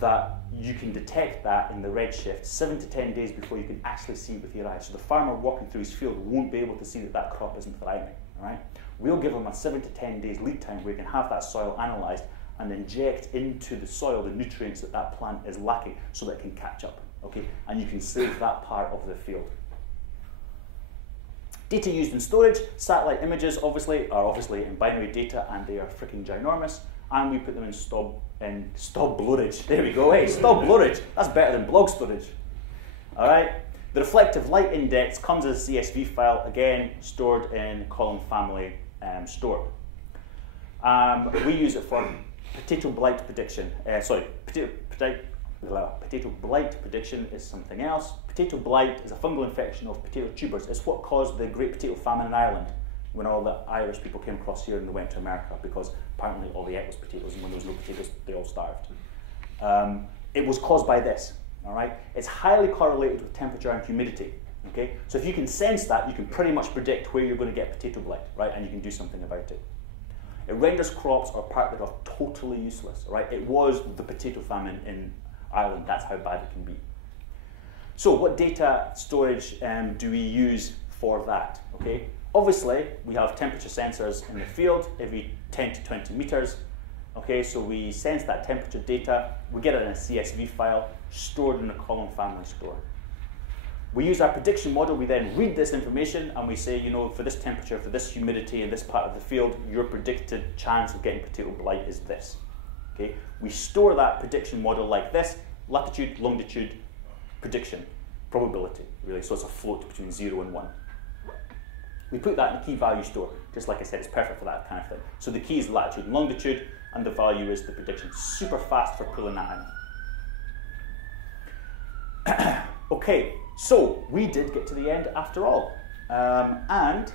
that you can detect that in the redshift 7 to 10 days before you can actually see it with your eyes. So the farmer walking through his field won't be able to see that that crop isn't thriving, all right? We'll give them a 7 to 10 days lead time where you can have that soil analysed and inject into the soil the nutrients that that plant is lacking so that it can catch up, okay? And you can save that part of the field. Data used in storage, satellite images obviously are in binary data, and they are freaking ginormous, and we put them in stob bloorage. There we go, hey, stob bloorage. That's better than blog storage. All right. The reflective light index comes as a CSV file, again stored in column family store. We use it for potato blight prediction. Potato blight prediction is something else. Potato blight is a fungal infection of potato tubers. It's what caused the Great Potato Famine in Ireland when all the Irish people came across here and they went to America, because apparently all they ate was potatoes, and when there was no potatoes, they all starved. It was caused by this, all right? It's highly correlated with temperature and humidity, okay? So if you can sense that, you can pretty much predict where you're going to get potato blight, right? And you can do something about it. It renders crops or part thereof totally useless, right? It was the potato famine in Ireland. That's how bad it can be. So what data storage do we use for that, okay? Obviously, we have temperature sensors in the field every 10 to 20 meters. Okay, so we sense that temperature data, we get it in a CSV file, stored in a column family store. We use our prediction model, we then read this information, and we say, you know, for this temperature, for this humidity in this part of the field, your predicted chance of getting potato blight is this. Okay, we store that prediction model like this: latitude, longitude, prediction, probability, really. So it's a float between 0 and 1. We put that in the key value store. Just like I said, it's perfect for that kind of thing. So the key is latitude and longitude, and the value is the prediction. Super fast for pulling that in. Okay, so we did get to the end after all. And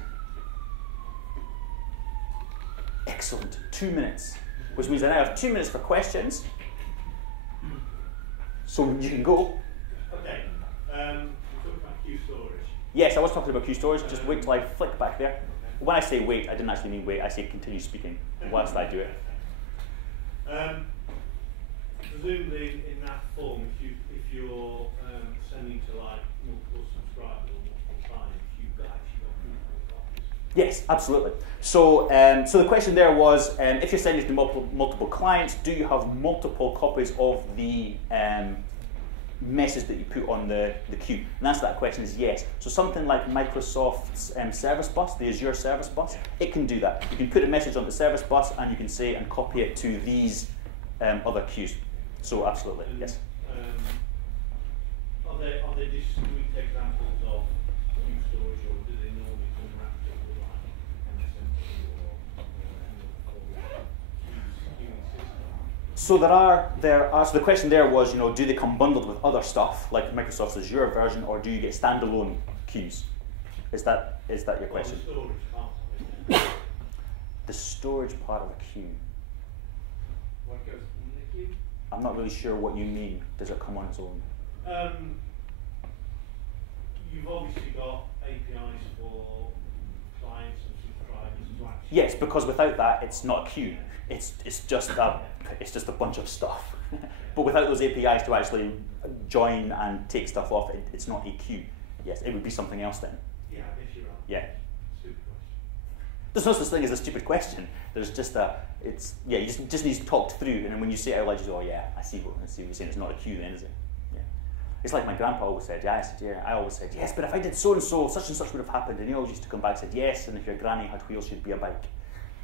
excellent, 2 minutes, which means I now have 2 minutes for questions. So you can go. Okay, we talked about queue storage. Yes, I was talking about queue storage. Just wait till I flick back there. When I say wait, I didn't actually mean wait. I say continue speaking whilst I do it. Presumably in that form, if you're sending to like multiple subscribers or multiple clients, you've actually got multiple copies. Yes, absolutely. So, so the question there was, if you're sending to multiple clients, do you have multiple copies of the message that you put on the queue? And the answer to that question is yes. So something like Microsoft's service bus, the Azure service bus, it can do that. You can put a message on the service bus, and you can say and copy it to these other queues. So absolutely, yes. Are there discrete examples of queue storage, or do they normally come wrapped up with like MSMT or any other queuing system? So so the question there was, you know, do they come bundled with other stuff like Microsoft's Azure version, or do you get standalone queues? Is that your question? The storage part of it. The storage part of a queue. What goes in the queue? I'm not really sure what you mean. Does it come on its own? You've obviously got APIs for clients and subscribers to actually. Yes, because without that, it's not a queue. It's just a bunch of stuff. But without those APIs to actually join and take stuff off, it's not a queue. Yes, it would be something else then. Yeah, I guess you're right. Yeah. Stupid question. There's no such thing as a stupid question. There's just you just need talked through, and then when you say it out loud, you say, oh yeah, I see what you're saying. It's not a queue then, is it? Yeah. It's like my grandpa always said. Yeah, I always said yes, but if I did so and so, such and such would have happened. And he always used to come back and said yes, and if your granny had wheels, she'd be a bike.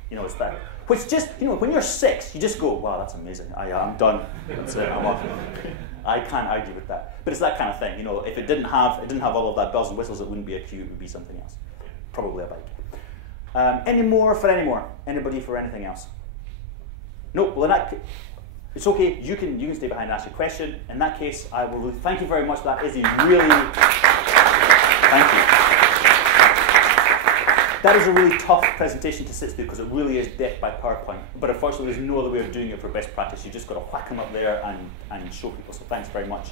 You know, it's that. Which just, you know, when you're 6, you just go, wow, that's amazing. I'm done. That's it. I'm off. I can't argue with that. But it's that kind of thing. You know, if it didn't have all of that bells and whistles, it wouldn't be a queue. It would be something else. Probably a bike. Any more for any more? Anybody for anything else? No. Well, in that case, it's okay. You can stay behind and ask your question. In that case, I will thank you very much for that. Izzy, really, thank you. That is a really tough presentation to sit through because it really is death by PowerPoint. But unfortunately, there's no other way of doing it for best practice. You just got to whack them up there and show people. So thanks very much.